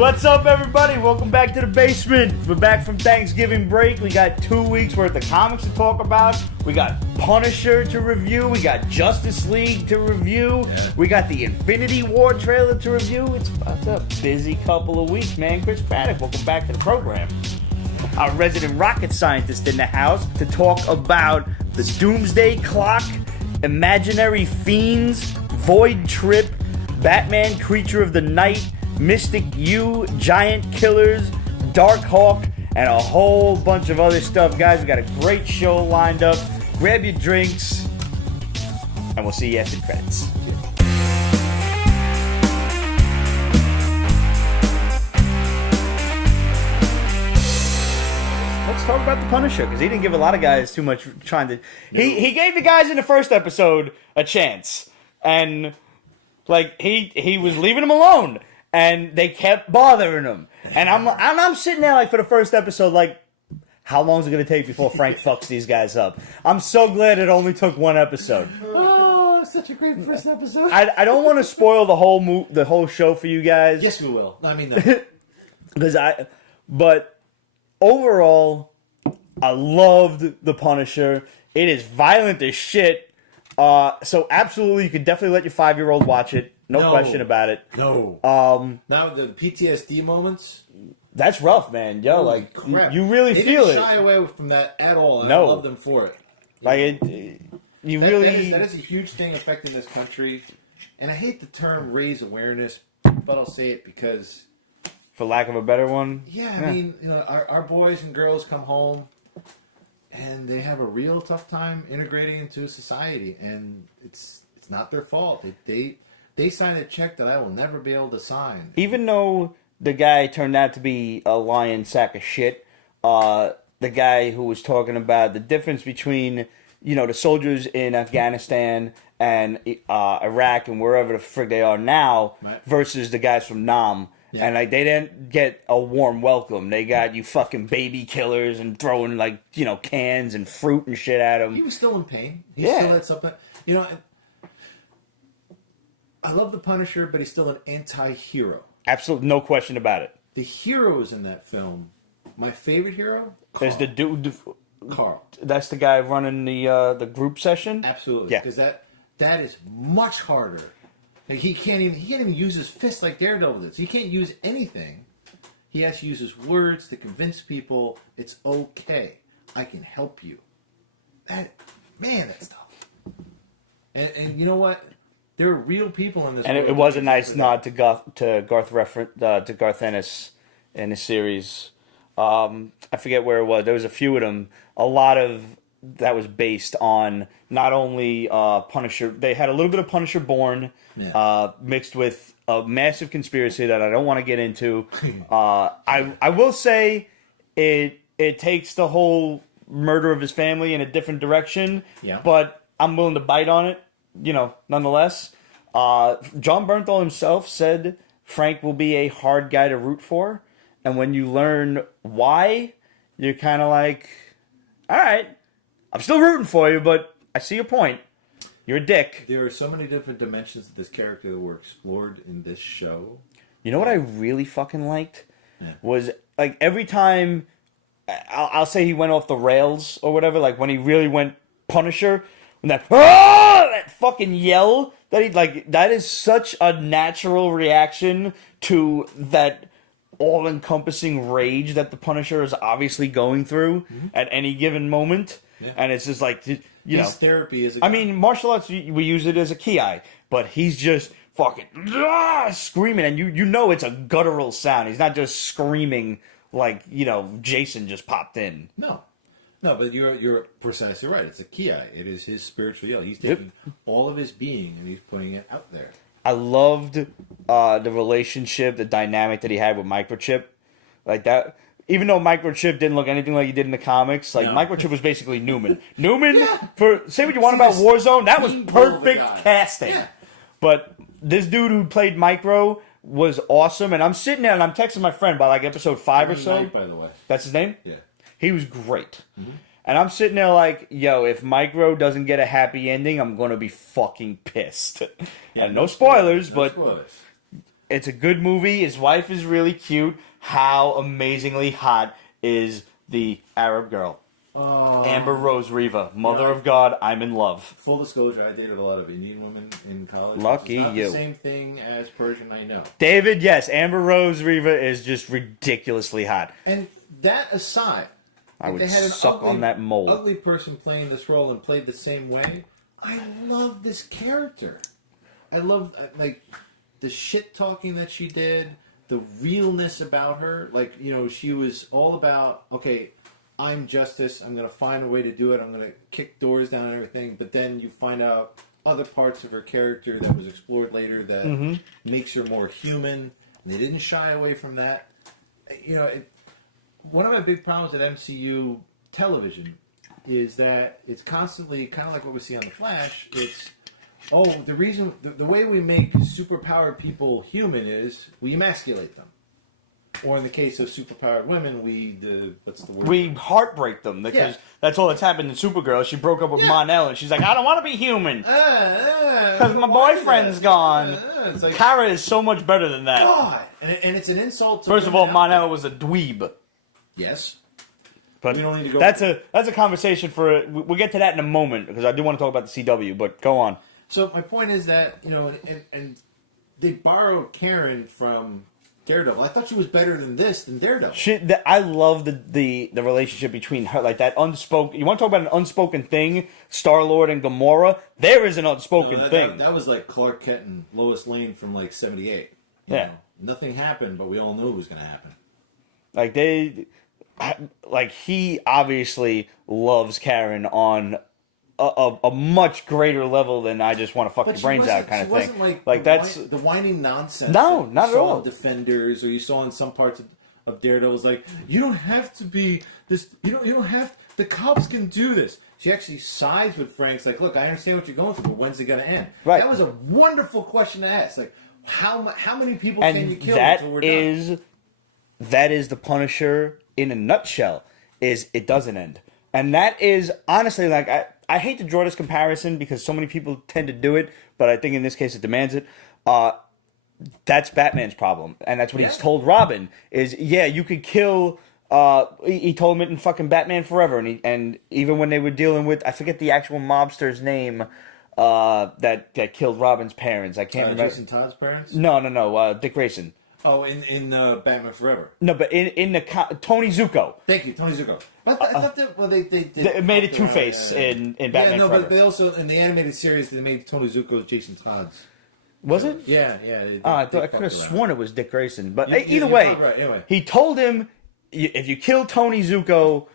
What's up, everybody? Welcome back to the basement. We're back from Thanksgiving break. We got 2 weeks worth of comics to talk about. We got Punisher to review. We got Justice League to review. We got the Infinity War trailer to review. It's a busy couple of weeks, man. Chris Craddock, welcome back to the program. Our resident rocket scientist in the house to talk about the Doomsday Clock, Imaginary Fiends, Void Trip, Batman Creature of the Night, Mystik U, Giantkillers, Darkhawk, and a whole bunch of other stuff. Guys, we got a great show lined up. Grab your drinks, and we'll see you after the credits. Let's talk about the Punisher, because he didn't give a lot of guys too much trying to... He gave the guys in the first episode a chance, and like he was leaving them alone. And they kept bothering him. And I'm sitting there like for the first episode, like, how long is it going to take before Frank fucks these guys up? I'm so glad it only took one episode. Oh, such a great first episode. I don't want to spoil the whole show for you guys. Yes, we will. I mean, no. But overall, I loved The Punisher. It is violent as shit. So absolutely, you could definitely let your 5-year-old watch it. No question about it. No. Now the PTSD moments. That's rough, man. Yo, like crap. you really they feel didn't it. Shy away from that at all. No. I love them for it. Like that is a huge thing affecting this country, and I hate the term raise awareness, but I'll say it because, for lack of a better one. Yeah, I mean, you know, our boys and girls come home, and they have a real tough time integrating into society, and it's not their fault. They signed a check that I will never be able to sign. Even though the guy turned out to be a lying sack of shit, the guy who was talking about the difference between, you know, the soldiers in Afghanistan and Iraq and wherever the frig they are now, right, versus the guys from Nam. Yeah. And like they didn't get a warm welcome. They got you fucking baby killers and throwing like, you know, cans and fruit and shit at them. He was still in pain. He still had something. You know, I love the Punisher, but he's still an anti-hero. Absolutely, no question about it. The heroes in that film, my favorite hero, Carl. There's the dude, Carl. That's the guy running the group session. Absolutely, yeah. Because that is much harder. Like he can't even use his fist like Daredevil does. He can't use anything. He has to use his words to convince people it's okay. I can help you. That's tough. And you know what? There are real people in this. And it was a nice nod to Garth Ennis in the series. I forget where it was. There was a few of them. A lot of that was based on not only Punisher. They had a little bit of Punisher Born mixed with a massive conspiracy that I don't want to get into. I will say it takes the whole murder of his family in a different direction. Yeah. But I'm willing to bite on it. You know, nonetheless, John Bernthal himself said Frank will be a hard guy to root for, and when you learn why, you're kind of like, all right, I'm still rooting for you, but I see your point. You're a dick. There are so many different dimensions of this character that were explored in this show. You know what I really fucking liked? Was, like, every time, I'll say he went off the rails or whatever, like when he really went Punisher, when that fucking yell that he like, that is such a natural reaction to that all-encompassing rage that the Punisher is obviously going through at any given moment. Yeah. And it's just like, you know, therapy is. I mean, martial arts, we use it as a ki, but he's just fucking screaming, and you know it's a guttural sound. He's not just screaming like, you know, Jason just popped in. No, but you're precisely right. It's a ki. It is his spiritual yell. He's taking all of his being and he's putting it out there. I loved the relationship, the dynamic that he had with Microchip. Like that, even though Microchip didn't look anything like he did in the comics, like Microchip was basically Newman. Newman, for say what you want about Warzone, that was perfect casting. Yeah. But this dude who played Micro was awesome, and I'm sitting there and I'm texting my friend by like episode 5 or so. Knight, by the way. That's his name? Yeah. He was great. Mm-hmm. And I'm sitting there like, yo, if Micro doesn't get a happy ending, I'm going to be fucking pissed. Yeah, and no spoilers, but... spoilers. It's a good movie. His wife is really cute. How amazingly hot is the Arab girl? Amber Rose Riva, Mother of God, I'm in love. Full disclosure, I dated a lot of Indian women in college. Lucky it's not you. The same thing as Persian, I know. David, yes, Amber Rose Riva is just ridiculously hot. And that aside, I would they had an suck on that mole. ugly person playing this role and played the same way. I love this character. I love like the shit talking that she did, the realness about her. Like, you know, she was all about, okay, I'm justice. I'm going to find a way to do it. I'm going to kick doors down and everything. But then you find out other parts of her character that was explored later that makes her more human. And they didn't shy away from that. You know, one of my big problems at MCU television is that it's constantly kind of like what we see on The Flash. It's, the reason, the way we make superpowered people human is we emasculate them. Or in the case of superpowered women, what's the word? We heartbreak them because that's all that's happened in Supergirl. She broke up with Mon-El and she's like, I don't want to be human because my boyfriend's gone. It's like, Kara is so much better than that. God! And it's an insult to First of all, Mon-El was a dweeb. Yes. But we don't need to go that's a conversation for... We'll get to that in a moment because I do want to talk about the CW, but go on. So my point is that, you know, and they borrowed Karen from Daredevil. I thought she was better than Daredevil. I love the relationship between her, like that unspoken... You want to talk about an unspoken thing? Star-Lord and Gamora? There is an unspoken thing. That was like Clark Kent and Lois Lane from like 78. You know? Nothing happened, but we all knew it was going to happen. He obviously loves Karen on a much greater level than I just want to fuck your brains out kind of thing. Like that's the whining nonsense. No, not at all. Defenders, or you saw in some parts of Daredevil, was like, you don't have to be this. You don't have. The cops can do this. She actually sides with Frank's. Like, look, I understand what you're going through, but when's it going to end? Right. That was a wonderful question to ask. Like, how many people can you kill until we're done? That is the Punisher in a nutshell. It doesn't end, and that is honestly like I hate to draw this comparison because so many people tend to do it, but I think in this case it demands it. That's Batman's problem, and that's what he's told Robin is, you could kill. He told him it in fucking Batman Forever, and even when they were dealing with, I forget the actual mobster's name that killed Robin's parents. I can't remember. Jason Todd's parents? No. Dick Grayson. Oh, in Batman Forever. No, but in the Tony Zuko. Thank you, Tony Zuko. I thought that they made it Two-Face in Batman Forever. But they also in the animated series they made Tony Zuko Jason Todd's. Was it? Yeah. I could have sworn it was Dick Grayson, but either way, right. Anyway, he told him if you kill Tony Zuko,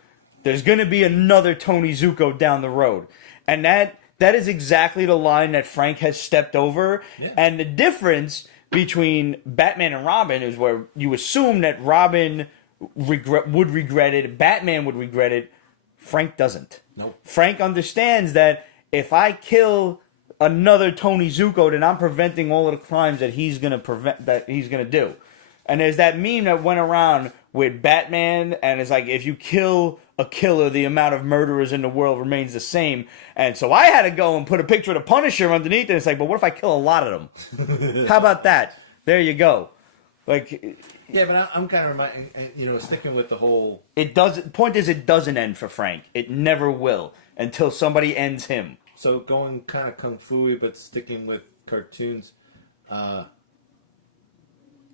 there's going to be another Tony Zuko down the road, and that is exactly the line that Frank has stepped over, and the difference between Batman and Robin is where you assume that Robin would regret it, Batman would regret it. Frank doesn't. Nope. Frank understands that if I kill another Tony Zuko, then I'm preventing all of the crimes that he's gonna do. And there's that meme that went around with Batman, and it's like, if you kill a killer, the amount of murderers in the world remains the same. And so I had to go and put a picture of the Punisher underneath it. And it's like, but what if I kill a lot of them? How about that? There you go. Like, yeah, but I'm kind of sticking with the whole. Point is, it doesn't end for Frank. It never will until somebody ends him. So going kind of kung fu-y, but sticking with cartoons.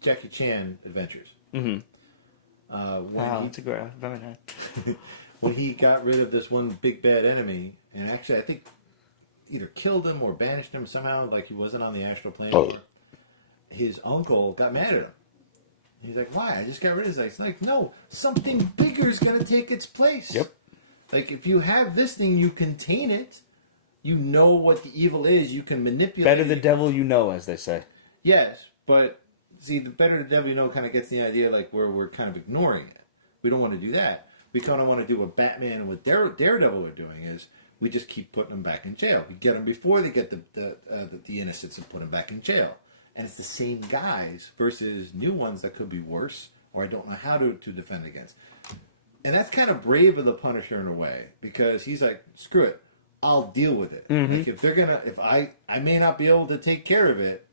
Jackie Chan Adventures. Mm-hmm. It's a great. When he got rid of this one big bad enemy, and actually I think either killed him or banished him somehow, like he wasn't on the astral plane anymore, his uncle got mad at him. He's like, why? I just got rid of this. It's like, no, something bigger is going to take its place. Yep. Like, if you have this thing, you contain it. You know what the evil is. You can manipulate it. Better the devil you know, as they say. Yes, but see, the better the devil you know kind of gets the idea, like, where we're kind of ignoring it. We don't want to do that. We kind of want to do what Batman and what Daredevil are doing is we just keep putting them back in jail. We get them before they get the innocents and put them back in jail. And it's the same guys versus new ones that could be worse or I don't know how to defend against. And that's kind of brave of the Punisher in a way because he's like, screw it, I'll deal with it. Mm-hmm. Like if I may not be able to take care of it,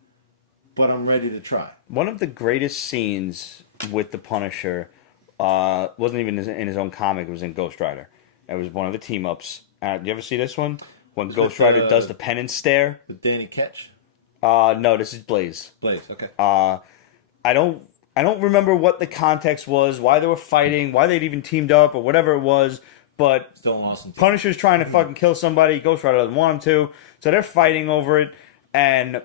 but I'm ready to try. One of the greatest scenes with the Punisher wasn't even in his own comic. It was in Ghost Rider. It was one of the team ups. Do you ever see this one? When Ghost Rider does the penance stare. With Danny Ketch? No, this is Blaze. Blaze, okay. I don't remember what the context was, why they were fighting, why they'd even teamed up, or whatever it was. But still an awesome team. Punisher's trying to fucking kill somebody. Ghost Rider doesn't want him to, so they're fighting over it. And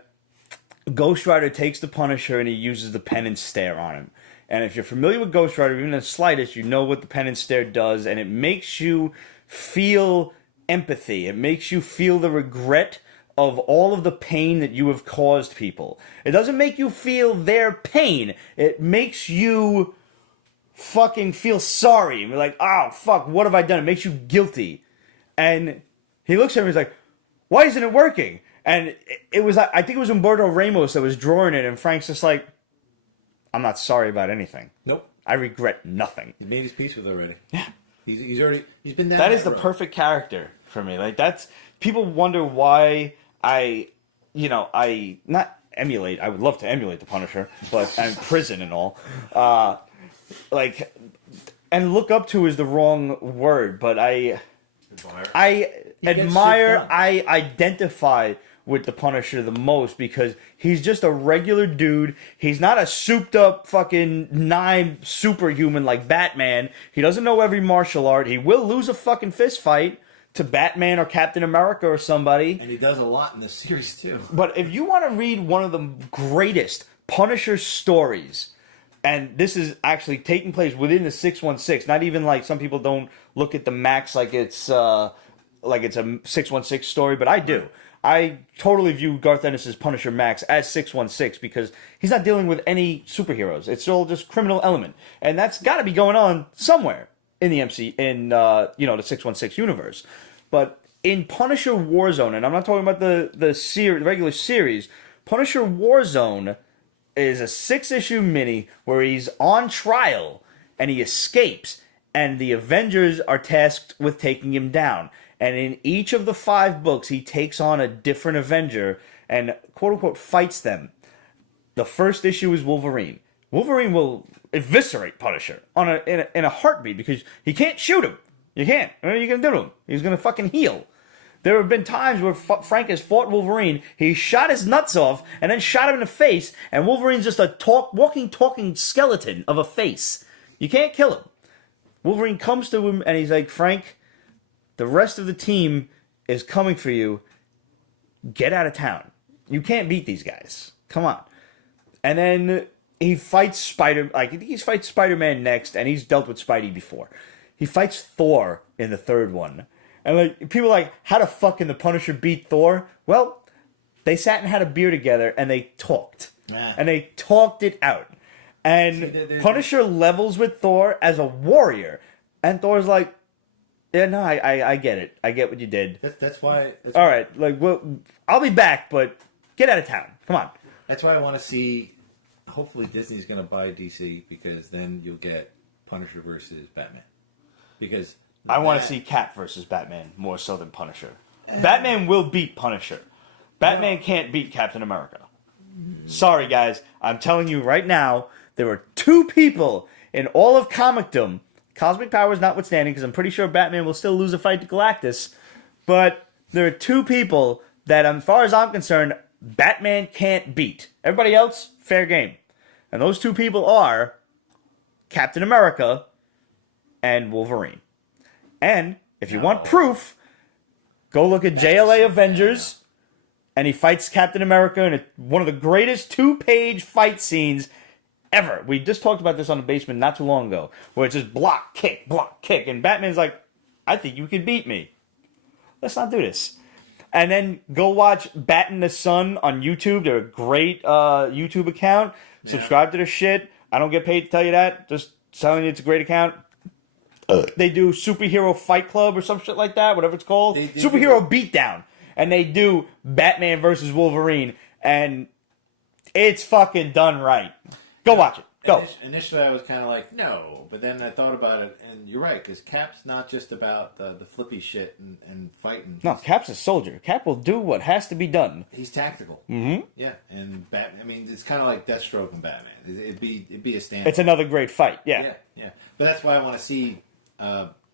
Ghost Rider takes the Punisher and he uses the penance stare on him. And if you're familiar with Ghost Rider, even the slightest, you know what the penance stare does, and it makes you feel empathy. It makes you feel the regret of all of the pain that you have caused people. It doesn't make you feel their pain. It makes you fucking feel sorry. And you're like, oh, fuck, what have I done? It makes you guilty. And he looks at him and he's like, why isn't it working? And it was, I think it was Humberto Ramos that was drawing it, and Frank's just like, I'm not sorry about anything. Nope. I regret nothing. He made his peace with it already. Yeah. He's been down that is the road. perfect character for me. Like, that's, people wonder why I not emulate. I would love to emulate the Punisher, but and prison and all. And look up to is the wrong word, but I admire, I identify with the Punisher the most because he's just a regular dude. He's not a souped up fucking superhuman like Batman. He doesn't know every martial art. He will lose a fucking fist fight to Batman or Captain America or somebody. And he does a lot in this series too. But if you want to read one of the greatest Punisher stories, and this is actually taking place within the 616, not even like some people don't look at the Max like it's a 616 story, but I do. I totally view Garth Ennis's Punisher Max as 616 because he's not dealing with any superheroes. It's all just criminal element, and that's got to be going on somewhere in the the 616 universe. But in Punisher Warzone, and I'm not talking about the regular series, Punisher Warzone is a 6-issue mini where he's on trial and he escapes, and the Avengers are tasked with taking him down. And in each of the 5 books, he takes on a different Avenger and quote-unquote fights them. The first issue is Wolverine. Wolverine will eviscerate Punisher in a heartbeat because he can't shoot him. You can't. What are you going to do to him? He's going to fucking heal. There have been times where Frank has fought Wolverine, he shot his nuts off, and then shot him in the face, and Wolverine's just a walking, talking skeleton of a face. You can't kill him. Wolverine comes to him, and he's like, Frank, the rest of the team is coming for you. Get out of town. You can't beat these guys. Come on. And then he fights I think he fights Spider-Man next, and he's dealt with Spidey before. He fights Thor in the 3rd one. And people are like, how the fuck can the Punisher beat Thor? Well, they sat and had a beer together, and they talked. And they talked it out. And Punisher levels with Thor as a warrior. And Thor's like, yeah, no, I get it. I get what you did. That's why... All right, I'll be back, but get out of town. Come on. That's why I want to see... Hopefully Disney's going to buy DC, because then you'll get Punisher versus Batman. Because... I want to see Cap versus Batman more so than Punisher. Batman will beat Punisher. Batman can't beat Captain America. Sorry, guys. I'm telling you right now, there are 2 people in all of comicdom, cosmic powers notwithstanding, because I'm pretty sure Batman will still lose a fight to Galactus, but there are 2 people that, as far as I'm concerned, Batman can't beat. Everybody else, fair game. And those 2 people are Captain America and Wolverine. And if you want proof, go look at JLA Avengers, and he fights Captain America in one of the greatest 2-page fight scenes ever. We just talked about this on the basement not too long ago, where it's just block, kick, and Batman's like, I think you can beat me. Let's not do this. And then go watch Bat in the Sun on YouTube. They're a great YouTube account. Subscribe to their shit. I don't get paid to tell you that. Just telling you it's a great account. They do Superhero Fight Club or some shit like that, whatever it's called. Superhero Beatdown. And they do Batman versus Wolverine. And it's fucking done right. Go watch it. Go. Initially, I was kind of like, no. But then I thought about it, and you're right, because Cap's not just about the flippy shit and fighting. No, Cap's a soldier. Cap will do what has to be done. He's tactical. Mm-hmm. Yeah, and Batman. I mean, it's kind of like Deathstroke and Batman. It'd be a stand. It's another great fight. Yeah. Yeah. But that's why I want to see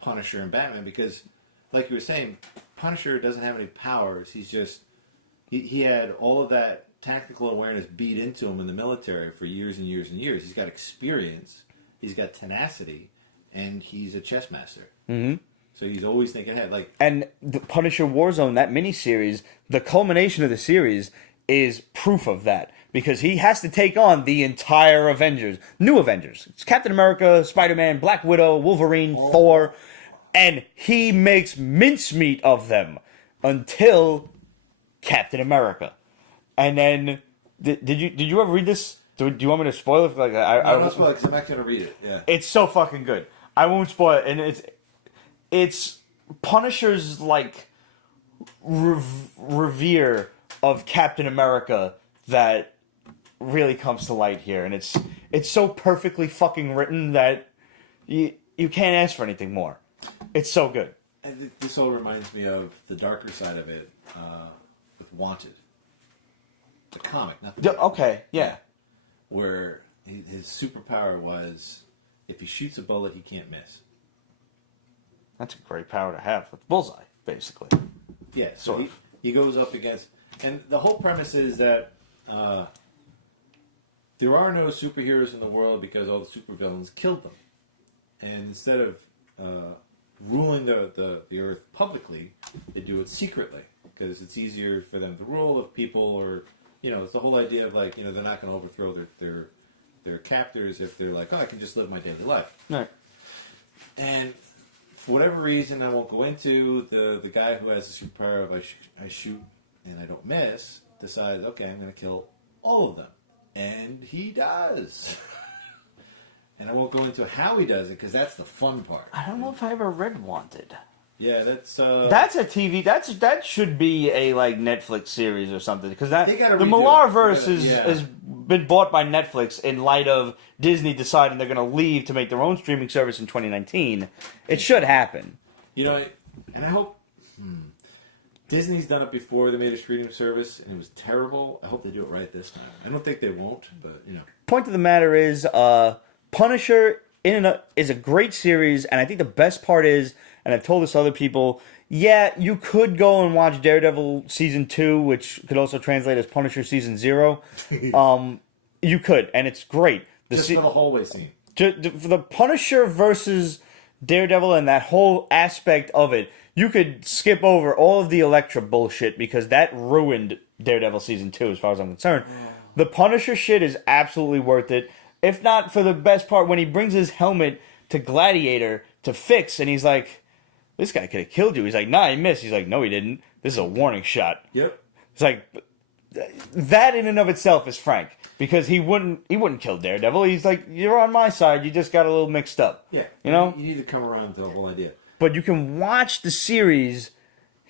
Punisher and Batman, because, like you were saying, Punisher doesn't have any powers. He's just he had all of that tactical awareness beat into him in the military for years and years and years. He's got experience, he's got tenacity, and he's a chess master. Mm-hmm. So he's always thinking ahead. And the Punisher Warzone, that miniseries, the culmination of the series is proof of that. Because he has to take on the entire Avengers. New Avengers. It's Captain America, Spider-Man, Black Widow, Wolverine, Thor. And he makes mincemeat of them until Captain America. And then, did you ever read this? Do you want me to spoil it? Like, I don't spoil it because I'm not going to read it. Yeah, it's so fucking good. I won't spoil it, and it's Punisher's like revere of Captain America that really comes to light here, and it's so perfectly fucking written that you can't ask for anything more. It's so good. And this all reminds me of the darker side of it with Wanted. The comic, not the okay, yeah. Where his superpower was, if he shoots a bullet, he can't miss. That's a great power to have with Bullseye, basically. Yeah, so he goes up against... And the whole premise is that there are no superheroes in the world because all the supervillains killed them. And instead of ruling the Earth publicly, they do it secretly. Because it's easier for them to rule if people are... it's the whole idea of they're not going to overthrow their captors if they're like, oh, I can just live my daily life. Right. And for whatever reason, I won't go into, the guy who has the superpower of I shoot and I don't miss, decides, okay, I'm going to kill all of them. And he does. And I won't go into how he does it because that's the fun part. I don't know if I ever read Wanted. Yeah, that's a TV. That should be a Netflix series or something because the redo Millarverse has been bought by Netflix in light of Disney deciding they're going to leave to make their own streaming service in 2019. It should happen. And I hope Disney's done it before. They made a streaming service and it was terrible. I hope they do it right this time. I don't think they won't, but Point of the matter is, Punisher is a great series, and I think the best part is. And I've told this to other people, yeah, you could go and watch Daredevil Season 2, which could also translate as Punisher Season 0. You could, and it's great. For the hallway scene. For the Punisher versus Daredevil and that whole aspect of it, you could skip over all of the Elektra bullshit because that ruined Daredevil Season 2 as far as I'm concerned. The Punisher shit is absolutely worth it. If not for the best part, when he brings his helmet to Gladiator to fix, and he's like... This guy could have killed you. He's like, nah, he missed. He's like, no, he didn't. This is a warning shot. Yep. It's like, that in and of itself is Frank. Because he wouldn't kill Daredevil. He's like, you're on my side. You just got a little mixed up. Yeah. You need to come around to the whole idea. But you can watch the series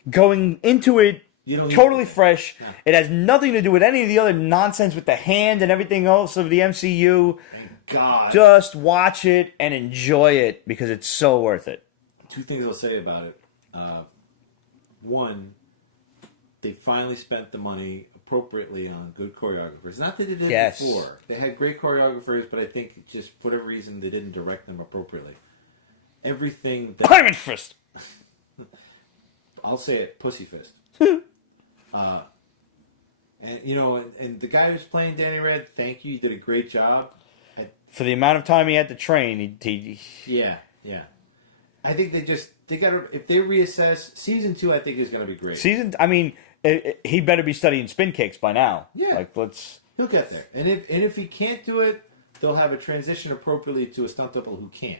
going into it totally fresh. No. It has nothing to do with any of the other nonsense with the hand and everything else of the MCU. Thank God. Just watch it and enjoy it because it's so worth it. Two things I'll say about it. One, they finally spent the money appropriately on good choreographers. Not that they did before. They had great choreographers, but I think just for whatever reason they didn't direct them appropriately. Everything that... Diamond Fist! I'll say it, Pussy Fist. And the guy who's playing Danny Rand, thank you, you did a great job. For the amount of time he had to train, he... Yeah. I think they got to, if they reassess, Season 2 I think is going to be great. He better be studying spin kicks by now. Yeah. He'll get there. And if he can't do it, they'll have a transition appropriately to a stunt double who can.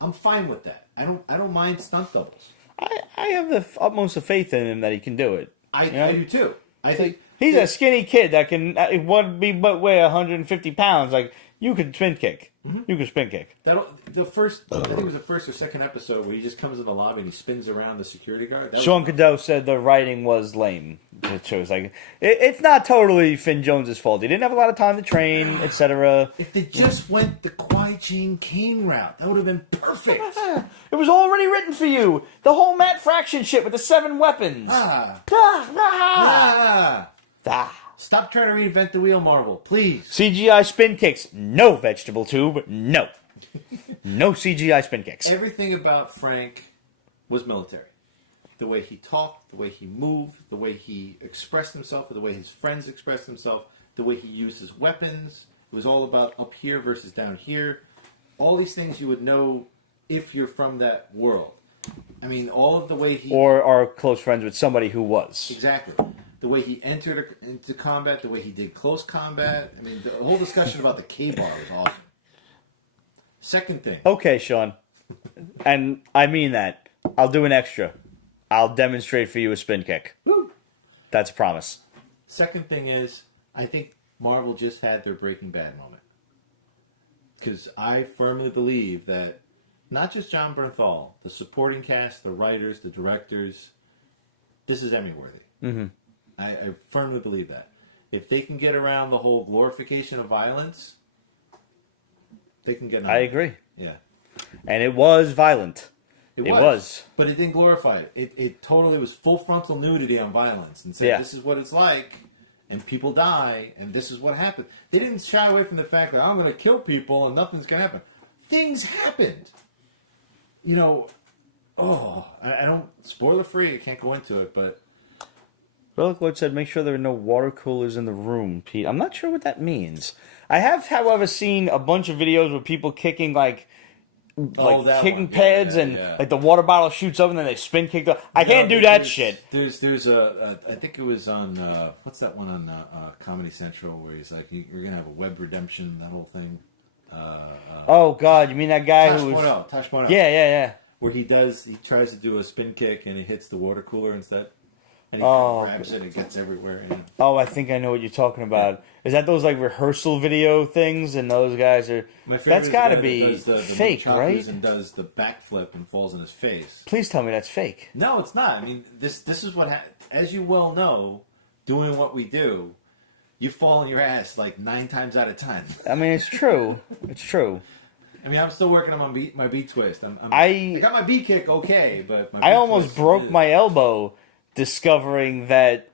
I'm fine with that. I don't mind stunt doubles. I have the utmost of faith in him that he can do it. I do too. I think he's a skinny kid that can weigh 150 pounds. Like, you can spin kick. You can spin kick. I think it was the first or second episode where he just comes in the lobby and he spins around the security guard. Sean Cadeau said the writing was lame. It shows like it's not totally Finn Jones's fault. He didn't have a lot of time to train, etc. If they just went the Kwai Chang Caine route, that would have been perfect. It was already written for you. The whole Matt Fraction shit with the 7 weapons. Stop trying to reinvent the wheel, Marvel, please. CGI spin kicks. No vegetable tube. No. No CGI spin kicks. Everything about Frank was military. The way he talked, the way he moved, the way he expressed himself, the way his friends expressed himself, the way he used his weapons. It was all about up here versus down here. All these things you would know if you're from that world. I mean, all of the way he... Or are close friends with somebody who was. Exactly. The way he entered into combat, the way he did close combat. I mean, the whole discussion about the K-bar was awesome. Second thing. Okay, Sean. And I mean that. I'll do an extra. I'll demonstrate for you a spin kick. Woo. That's a promise. Second thing is, I think Marvel just had their Breaking Bad moment. Because I firmly believe that not just John Bernthal, the supporting cast, the writers, the directors, this is Emmy-worthy. Mm-hmm. I firmly believe that. If they can get around the whole glorification of violence, they can get... I agree. Yeah. And it was violent. It was. But it didn't glorify it. It totally was full frontal nudity on violence and said, this is what it's like, and people die, and this is what happened. They didn't shy away from the fact that I'm going to kill people and nothing's going to happen. Things happened. You know, I don't... Spoiler free, I can't go into it, but... Relic Lord said, make sure there are no water coolers in the room, Pete. I'm not sure what that means. I have, however, seen a bunch of videos with people kicking, kicking pads and like the water bottle shoots up and then they spin kick. I can't do that shit. There's a I think it was on, what's that one on Comedy Central where he's like, you're going to have a web redemption, that whole thing. Oh, God, you mean that guy who was... Tosh Bonell. Yeah. Where he tries to do a spin kick and he hits the water cooler instead. And he grabs it and it gets everywhere. Oh, I think I know what you're talking about. Yeah. Is that those like rehearsal video things? And those guys are... That's got to be fake, right? And does the backflip and falls in his face. Please tell me that's fake. No, it's not. I mean, this is what... As you well know, doing what we do, you fall on your ass like 9 times out of 10. I mean, it's true. It's true. I mean, I'm still working on my beat twist. I got my beat kick okay, but my I almost broke my elbow discovering that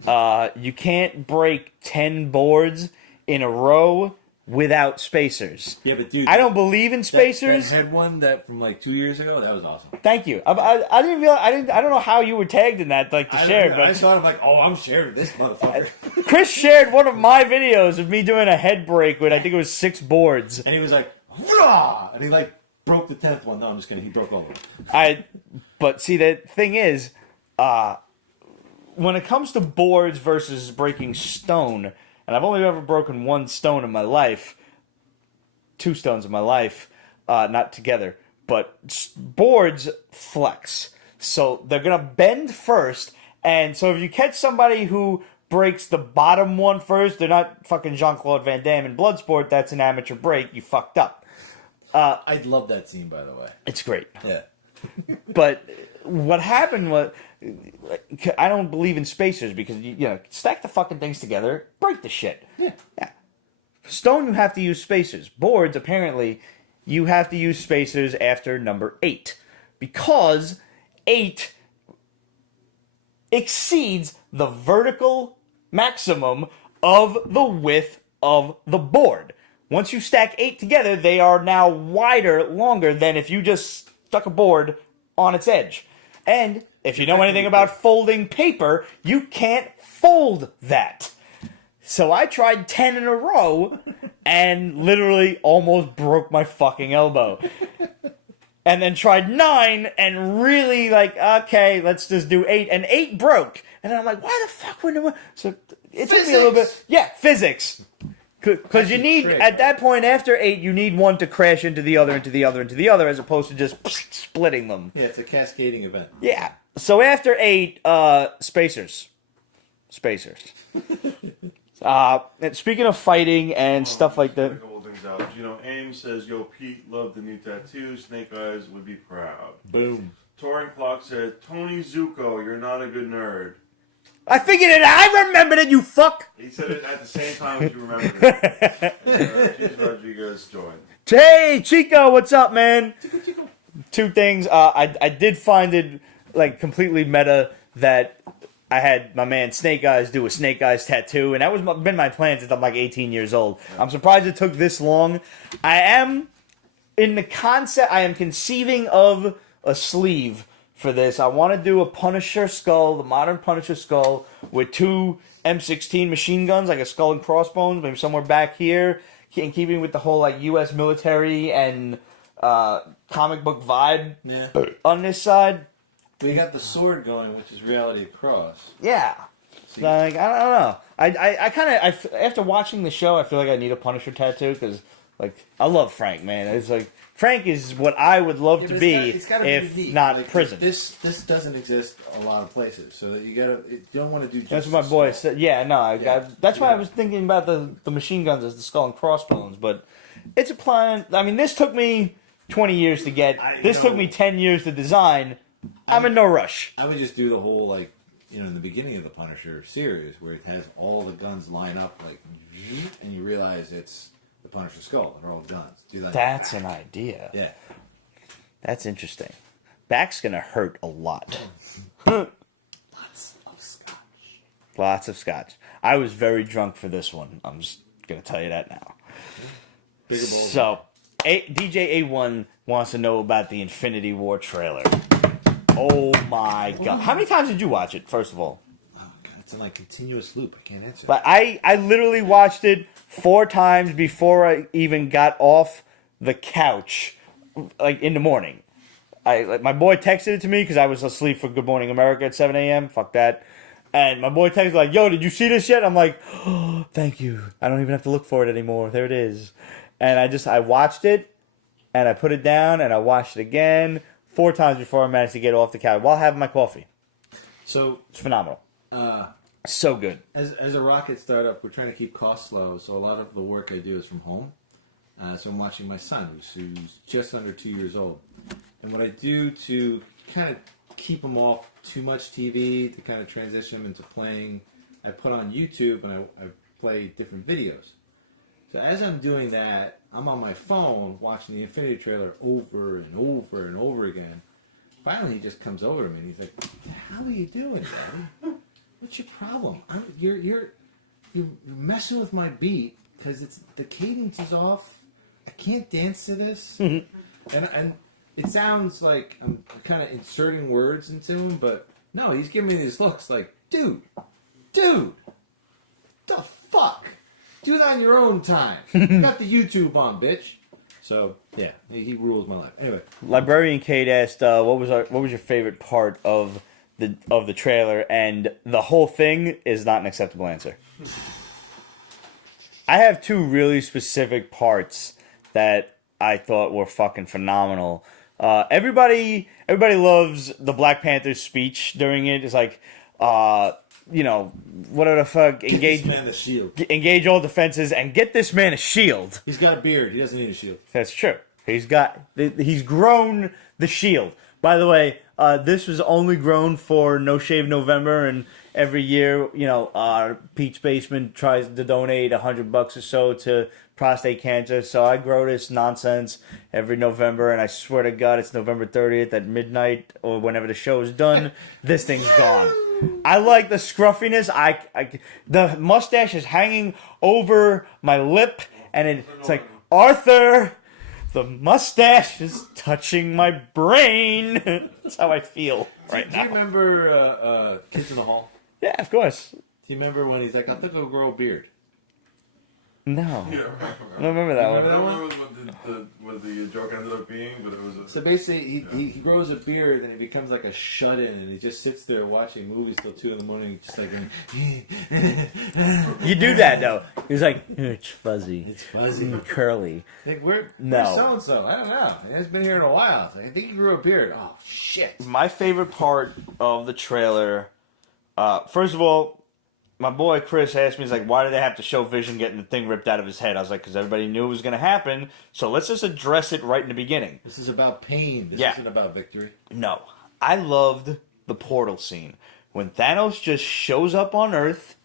you can't break 10 boards in a row without spacers. Yeah, but dude, I don't believe in spacers. That had one that from like 2 years ago. That was awesome. Thank you. I didn't realize. I don't know how you were tagged in that to share. But I saw it like, I'm sharing this motherfucker. Chris shared one of my videos of me doing a head break with I think it was 6 boards, and he was like, "Rah!" and he like broke the 10th one. No, I'm just kidding. He broke all of them. But see, the thing is, when it comes to boards versus breaking stone, and I've only ever broken 1 stone in my life, 2 stones in my life, not together, but boards flex. So they're going to bend first, and so if you catch somebody who breaks the bottom one first, they're not fucking Jean-Claude Van Damme in Bloodsport, that's an amateur break, you fucked up. I love that scene, by the way. It's great. Yeah. But what happened was, I don't believe in spacers because you stack the fucking things together, break the shit. Yeah. Stone, you have to use spacers. Boards, apparently, you have to use spacers after number 8 because 8 exceeds the vertical maximum of the width of the board. Once you stack 8 together, they are now wider, longer than if you just stuck a board on its edge. And if you know anything about folding paper, you can't fold that. So I tried 10 in a row and literally almost broke my fucking elbow. And then tried 9 and really okay, let's just do 8. And 8 broke. And then I'm like, why the fuck wouldn't it? So it took me a little bit. Yeah, physics. Because you need, at that point after 8, you need one to crash into the other, into the other, into the other, as opposed to just splitting them. Yeah, it's a cascading event. Yeah. So after 8, spacers. And speaking of fighting and stuff like that. out. Ames says, "Yo, Pete, love the new tattoo. Snake Eyes would be proud." Boom. Touring Clock said, "Tony Zuko, you're not a good nerd." I figured it. I remembered it. You fuck. He said it at the same time as you remembered it. Jesus Rodriguez joined. Hey, Chico, what's up, man? Two things. I did find it like completely meta that I had my man Snake Eyes do a Snake Eyes tattoo, and that was been my plan since I'm like 18 years old. I'm surprised it took this long. I am in the concept. I am conceiving of a sleeve for this. I want to do a Punisher skull, the modern Punisher skull, with two M16 machine guns, like a skull and crossbones, maybe somewhere back here, in keeping with the whole like U.S. military and comic book vibe on this side. We got the sword going, which is Reality Cross. Yeah. Like, I don't know. I kind of, after watching the show, I feel like I need a Punisher tattoo, because, like, I love Frank, man. It's like, Frank is what I would love to be, if not like, prison. This doesn't exist a lot of places, so that you don't want to do. That's what my boy said. Yeah, no, that's why I was thinking about the machine guns as the skull and crossbones. But it's a plan. I mean, this took me 20 years to get. This took me 10 years to design. I'm in no rush. I would just do the whole like, in the beginning of the Punisher series, where it has all the guns line up like, and you realize it's the Punisher skull. They're all guns. Do that. That's an idea. Yeah. That's interesting. Back's gonna hurt a lot. Lots of scotch. Lots of scotch. I was very drunk for this one. I'm just gonna tell you that now. So, DJ A1 wants to know about the Infinity War trailer. Oh my god! How many times did you watch it? First of all. Oh god, it's in like continuous loop. I can't answer. But I literally watched it 4 times before I even got off the couch, like in the morning. My boy texted it to me because I was asleep for Good Morning America at 7 a.m. Fuck that. And my boy texted like, "Yo, did you see this yet?" I'm like, "Oh, thank you. I don't even have to look for it anymore. There it is." And I watched it, and I put it down, and I watched it again 4 times before I managed to get off the couch while having my coffee. So it's phenomenal. So good. As a rocket startup, we're trying to keep costs low, so a lot of the work I do is from home. So I'm watching my son, who's just under 2 years old. And what I do to kind of keep him off too much TV, to kind of transition him into playing, I put on YouTube and I play different videos. So as I'm doing that, I'm on my phone watching the Infinity trailer over and over and over again. Finally, he just comes over to me and he's like, "How are you doing, Daddy? What's your problem? You're messing with my beat because the cadence is off. I can't dance to this." and it sounds like I'm kind of inserting words into him, but no, he's giving me these looks like, dude, the fuck? Do that on your own time. You got the YouTube on, bitch. So yeah, he rules my life. Anyway, Librarian Kate asked, "What was your favorite part of the trailer?" And the whole thing is not an acceptable answer. I have 2 really specific parts that I thought were fucking phenomenal. Everybody loves the Black Panther's speech during it. It's like, whatever the fuck, engage this man a shield. Engage all defenses and get this man a shield. He's got a beard. He doesn't need a shield. That's true. He's grown the shield. By the way, this was only grown for No Shave November, and every year, Pete's Basement tries to donate $100 or so to prostate cancer. So I grow this nonsense every November, and I swear to God, it's November 30th at midnight or whenever the show is done. This thing's gone. I like the scruffiness. The mustache is hanging over my lip, and it's like, Arthur, the mustache is touching my brain. That's how I feel right now. Do you remember Kids in the Hall? Yeah, of course. Do you remember when he's like, "I think I'll grow a beard"? No. Yeah, I don't remember that one. I don't remember what the joke ended up being, but it was So basically, he grows a beard and he becomes like a shut-in, and he just sits there watching movies till 2 a.m, just like... You do that, though. He's like, "It's fuzzy. It's fuzzy. Curly." Like, where's No. so-and-so? I don't know. He hasn't been here in a while. I think he grew a beard. Oh, shit. My favorite part of the trailer, first of all, my boy Chris asked me, he's like, why did they have to show Vision getting the thing ripped out of his head? I was like, because everybody knew it was going to happen, so let's just address it right in the beginning. This is about pain. This Yeah. isn't about victory. No. I loved the portal scene. When Thanos just shows up on Earth,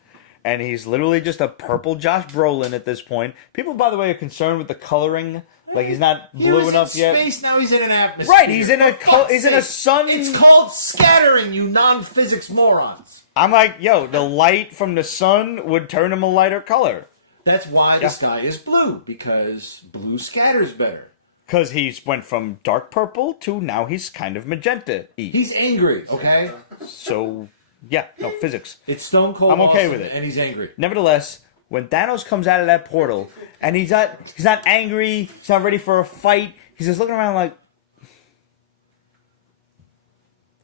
and he's literally just a purple Josh Brolin at this point. People, by the way, are concerned with the coloring. Like, he's not blue enough yet. He was in space, now he's in an atmosphere. Right, he's in a sun. It's called scattering, you non-physics morons. I'm like, yo, the light from the sun would turn him a lighter color. That's why the sky is blue, because blue scatters better. Because he's went from dark purple to now he's kind of magenta-y. He's angry, okay? So, yeah, no, physics. It's Stone Cold I'm okay awesome, with it. and he's angry. Nevertheless, when Thanos comes out of that portal, and he's not angry, he's not ready for a fight, he's just looking around like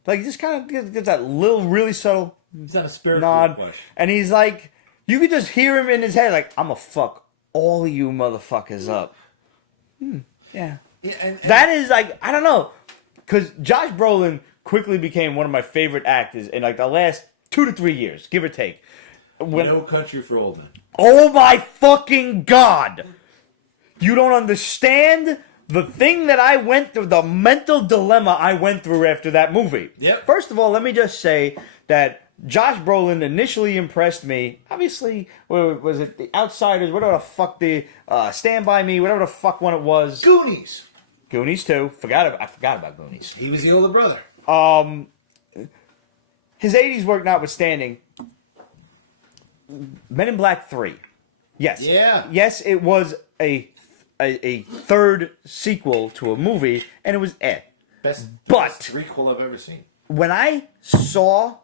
he just kind of gets that little, really subtle He's not a spiritual nod, flesh. and he's like, you could just hear him in his head, like, I'm gonna fuck all of you motherfuckers up. Yeah. Yeah, and That is like, I don't know, because Josh Brolin quickly became one of my favorite actors in like the last 2 to 3 years, give or take. No Country for Old Men. Oh my fucking god! You don't understand the thing that I went through, the mental dilemma I went through after that movie. Yep. First of all, let me just say that Josh Brolin initially impressed me. Obviously, what was it The Outsiders, whatever the fuck, the Stand By Me, whatever the fuck one it was. Goonies. Goonies too. I forgot about Goonies. He was the older brother. His 80s work notwithstanding, Men in Black 3. Yes. Yeah. Yes, it was a third sequel to a movie, and it was Best But- prequel I've ever seen. When I saw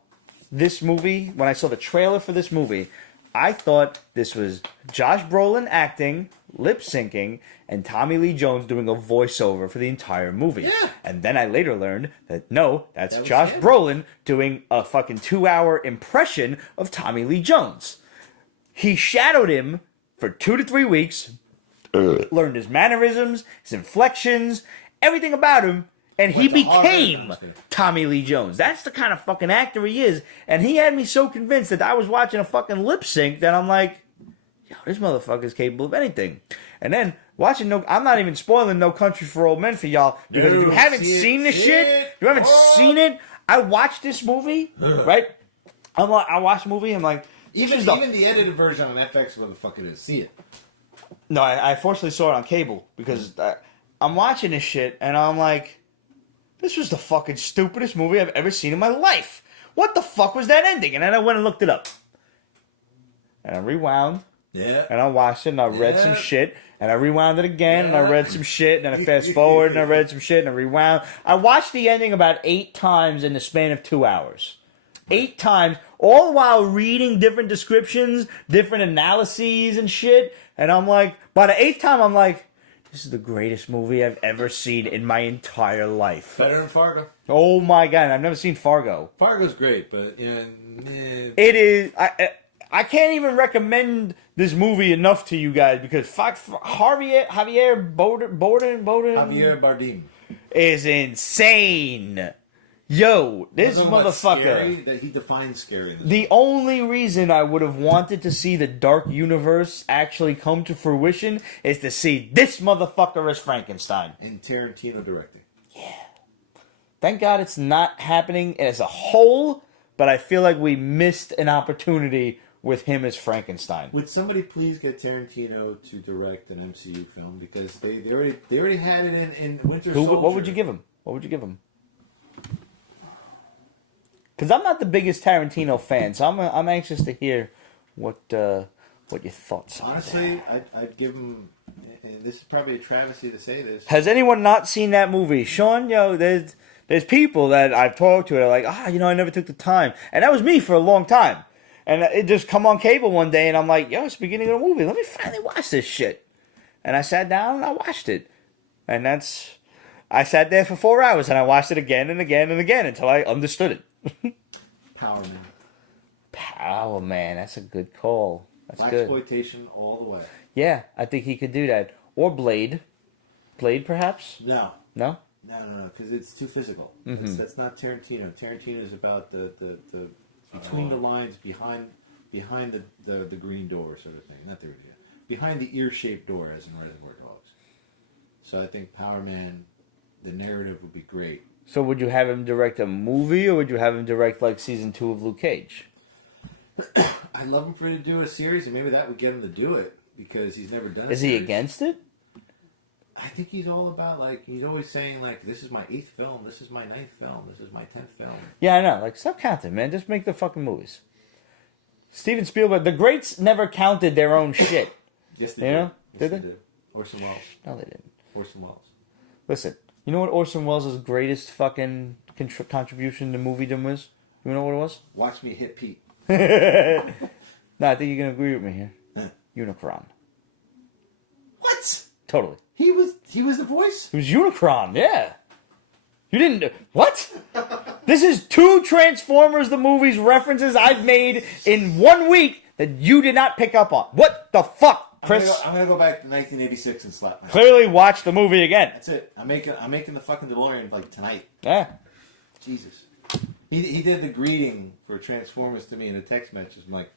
this movie, when I saw the trailer for this movie, I thought this was Josh Brolin acting, lip syncing, and Tommy Lee Jones doing a voiceover for the entire movie. Yeah. And then I later learned that no, that's That was Josh him. Brolin doing a fucking 2-hour impression of Tommy Lee Jones. He shadowed him for 2 to 3 weeks, learned his mannerisms, his inflections, everything about him, and he Went to Harvard. became Tommy Lee Jones. That's the kind of fucking actor he is. And he had me so convinced that I was watching a fucking lip sync that I'm like, yo, this motherfucker's capable of anything. And then watching I'm not even spoiling No Country for Old Men for y'all, because if you Dude, haven't see it, seen this see shit, it. you haven't Oh. seen it. I watched this movie, right? I watched the movie. I'm like, this Even is the edited version on FX, where the fuck it is. See it. No, I fortunately saw it on cable because I'm watching this shit and I'm like, this was the fucking stupidest movie I've ever seen in my life. What the fuck was that ending? And then I went and looked it up. And I rewound Yeah. and I watched it and I read some Yeah. shit and I rewound it again and I Yeah. read some shit and then I fast forward and I read some shit and I rewound. I watched the ending about 8 times in the span of 2 hours. 8 times, all while reading different descriptions, different analyses and shit. And I'm like, by the 8th time, I'm like, this is the greatest movie I've ever seen in my entire life. Better than Fargo. Oh my god, I've never seen Fargo. Fargo's great, but It is. I can't even recommend this movie enough to you guys because Javier Bardem Javier Bardem. is insane. Yo, this Talking about motherfucker. Scary, that he defines scary. The only reason I would have wanted to see the Dark Universe actually come to fruition is to see this motherfucker as Frankenstein. In Tarantino directing. Thank God it's not happening as a whole, but I feel like we missed an opportunity with him as Frankenstein. Would somebody please get Tarantino to direct an MCU film, because they already had it in Winter Soldier. What would you give him? What would you give him? Because I'm not the biggest Tarantino fan, so I'm anxious to hear what your thoughts are. Honestly, I'd give him. And this is probably a travesty to say this. Has anyone not seen that movie? Sean, yo, there's people that I've talked to that are like, I never took the time. And that was me for a long time. And it just come on cable one day, and I'm like, yo, it's the beginning of the movie. Let me finally watch this shit. And I sat down and I watched it. And I sat there for 4 hours, and I watched it again and again and again until I understood it. Power Man. Power Man, that's a good call. That's good. Exploitation all the way. Yeah, I think he could do that. Or Blade. Blade, perhaps? No, No? because it's too physical. That's not Tarantino. Tarantino is about the between the lines, behind behind the green door sort of thing. Not the behind the ear-shaped door, as in Reservoir Dogs. So I think Power Man, the narrative would be great. So would you have him direct a movie, or would you have him direct like season 2 of Luke Cage? I'd love him for him to do a series, and maybe that would get him to do it because he's never done it. Is he against it? I think he's all about, like, he's always saying, like, this is my 8th film, this is my 9th film, this is my 10th film. Yeah, I know. Like, stop counting, man. Just make the fucking movies. Steven Spielberg, the greats never counted their own shit. Yes, they You did. know? Yes, Did they they? did. Orson Welles. No, they didn't. Orson Welles. Listen, you know what Orson Welles' greatest fucking contribution to moviedom was? You know what it was? Watch me hit Pete. No, I think you're gonna agree with me here. Huh. Unicron. What? Totally. He was the voice? It was Unicron, yeah. You didn't... What? This is 2 Transformers the movies references I've made in 1 week that you did not pick up on. What the fuck, Chris? I'm gonna go back to 1986 and slap my... Clearly watch the movie again. That's it. I'm making the fucking DeLorean, like, tonight. Yeah. Jesus. He did the greeting for Transformers to me in a text message. I'm like,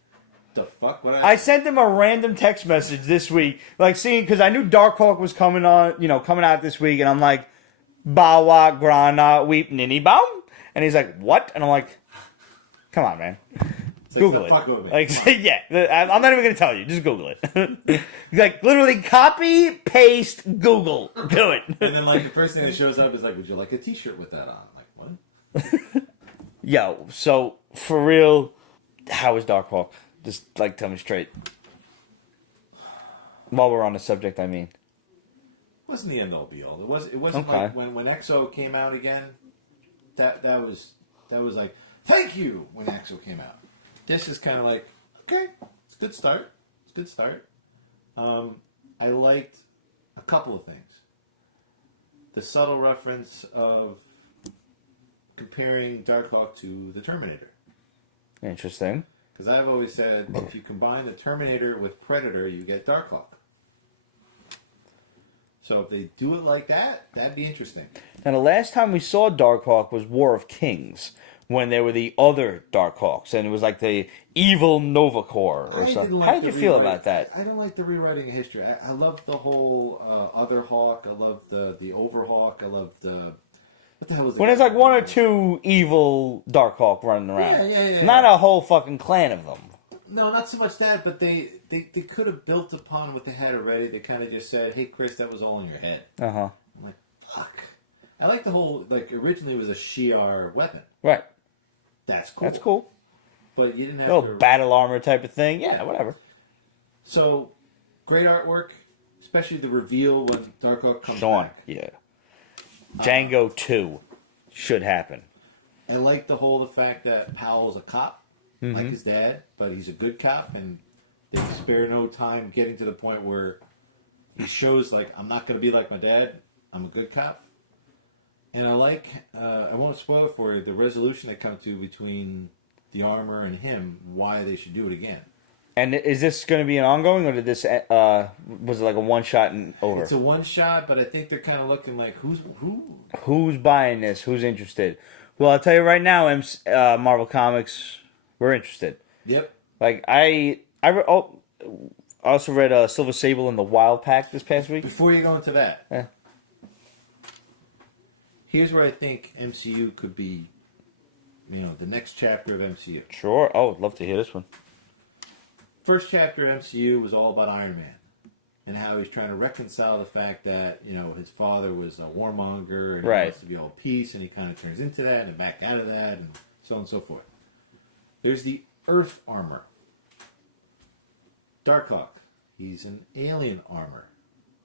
the fuck? What? I sent him a random text message this week, like seeing, because I knew Darkhawk was coming out this week, and I'm like, Bawa Grana Weep Ninny Baum? And he's like, what? And I'm like, come on, man. Google it. Fuck with me. Like, yeah, I'm not even going to tell you. Just Google it. Like, literally copy, paste, Google. Do it. And then, like, the first thing that shows up is like, would you like a t-shirt with that on? I'm like, what? Yo, so, for real, how is Darkhawk? Just, like, tell me straight. While we're on the subject, I mean. It wasn't the end all be all. It wasn't Okay. like when EXO came out again. That was like, thank you when EXO came out. This is kind of like, okay, it's a good start. It's a good start. I liked a couple of things. The subtle reference of comparing Darkhawk to the Terminator. Interesting. Because I've always said, if you combine the Terminator with Predator, you get Darkhawk. So if they do it like that, that'd be interesting. Now, the last time we saw Darkhawk was War of Kings, when there were the other Darkhawks, and it was like the evil Nova Corps or something. How did you feel about that? I don't like the rewriting of history. I love the whole other Hawk. I love the Overhawk. I love the... What the hell was it? When it's like 1 or 2 evil Darkhawk running around. Yeah. Not a whole fucking clan of them. No, not so much that, but they could have built upon what they had already. They kind of just said, hey, Chris, that was all in your head. Uh-huh. I'm like, fuck. I like the whole, like, originally it was a Shi'ar weapon. Right. That's cool. That's cool. But you didn't have Little to... battle armor type of thing. Yeah, whatever. So, great artwork, especially the reveal when Darkhawk comes Sean, back. yeah. Django 2 should happen. I like the fact that Powell's a cop, like his dad, but he's a good cop, and they spare no time getting to the point where he shows, like, I'm not going to be like my dad, I'm a good cop. And I like, I won't spoil it for you, the resolution they come to between the armor and him, why they should do it again. And is this going to be an ongoing, or did this was it like a one-shot and over? It's a one-shot, but I think they're kind of looking like, who? Who's buying this? Who's interested? Well, I'll tell you right now, Marvel Comics, we're interested. Yep. Like, I also read Silver Sable and the Wild Pack this past week. Before you go into that, here's where I think MCU could be, the next chapter of MCU. Sure. Oh, I'd love to hear this one. First chapter of MCU was all about Iron Man and how he's trying to reconcile the fact that, his father was a warmonger and he wants to be all peace, and he kind of turns into that and back out of that and so on and so forth. There's the Earth armor. Darkhawk. He's an alien armor.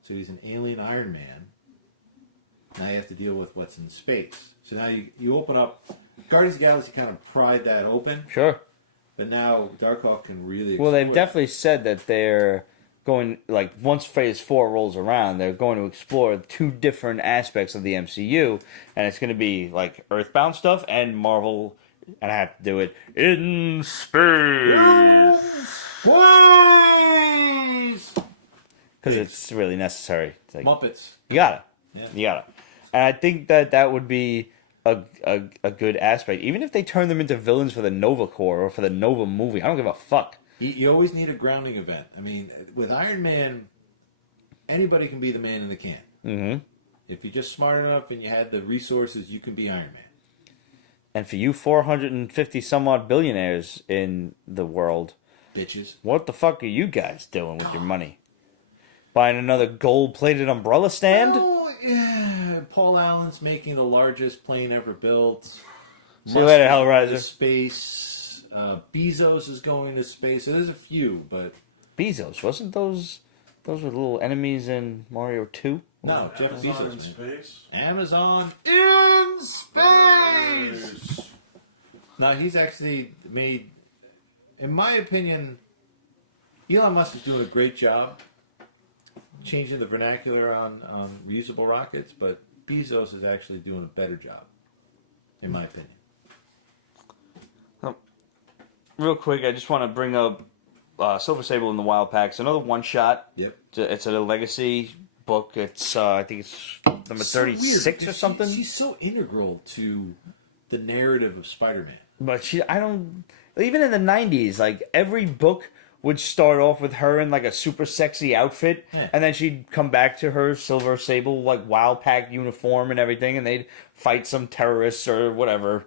So he's an alien Iron Man. Now you have to deal with what's in space. So now you open up... Guardians of the Galaxy kind of pried that open. Sure. But now Darkhawk can really explore. Well, they've definitely said that they're going, like, once Phase 4 rolls around, they're going to explore 2 different aspects of the MCU, and it's going to be, like, Earthbound stuff and Marvel, and I have to do it, in space! Because it's really necessary. It's like, Muppets. you gotta. Yeah. You gotta. And I think that would be a good aspect. Even if they turn them into villains for the Nova Corps or for the Nova movie, I don't give a fuck. You always need a grounding event. I mean, with Iron Man, anybody can be the man in the can. Mm-hmm. If you're just smart enough and you had the resources, you can be Iron Man. And for you 450 some odd billionaires in the world, Bitches. what the fuck are you guys doing with your money? Buying another gold-plated umbrella stand? Oh, yeah. Paul Allen's making the largest plane ever built. See you later, Musk Hellraiser. going to Space. Bezos is going to space. So there's a few, but... Bezos, wasn't those were little enemies in Mario 2? No, Jeff Amazon Bezos. in Man. space. Amazon in space! Now, he's actually made... In my opinion, Elon Musk is doing a great job changing the vernacular on reusable rockets, but Bezos is actually doing a better job, in my opinion. Real quick, I just want to bring up Silver Sable in the Wild Packs. Another one-shot. Yep. It's a legacy book. It's I think it's number 36 or something. She's so integral to the narrative of Spider-Man. But even in the 90s, like every book would start off with her in like a super sexy outfit, Yeah. and then she'd come back to her Silver Sable like Wild Pack uniform and everything, and they'd fight some terrorists or whatever,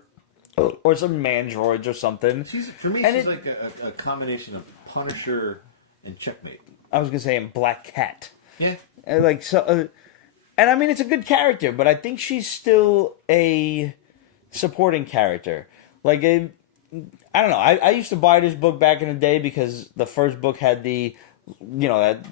or some mandroids or something. For me, And she's like a combination of Punisher and Checkmate. I was gonna say in Black Cat. Yeah. And and I mean it's a good character, but I think she's still a supporting character. Like I don't know. I used to buy this book back in the day because the first book had the, that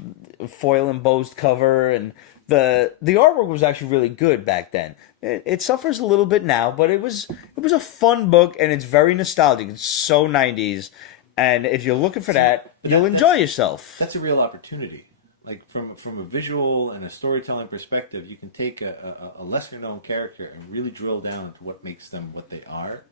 foil embossed cover, and the artwork was actually really good back then. It suffers a little bit now, but it was a fun book, and it's very nostalgic. It's so 90s, and if you're looking for that, you'll enjoy yourself. That's a real opportunity. Like from a visual and a storytelling perspective, you can take a lesser known character and really drill down into what makes them what they are,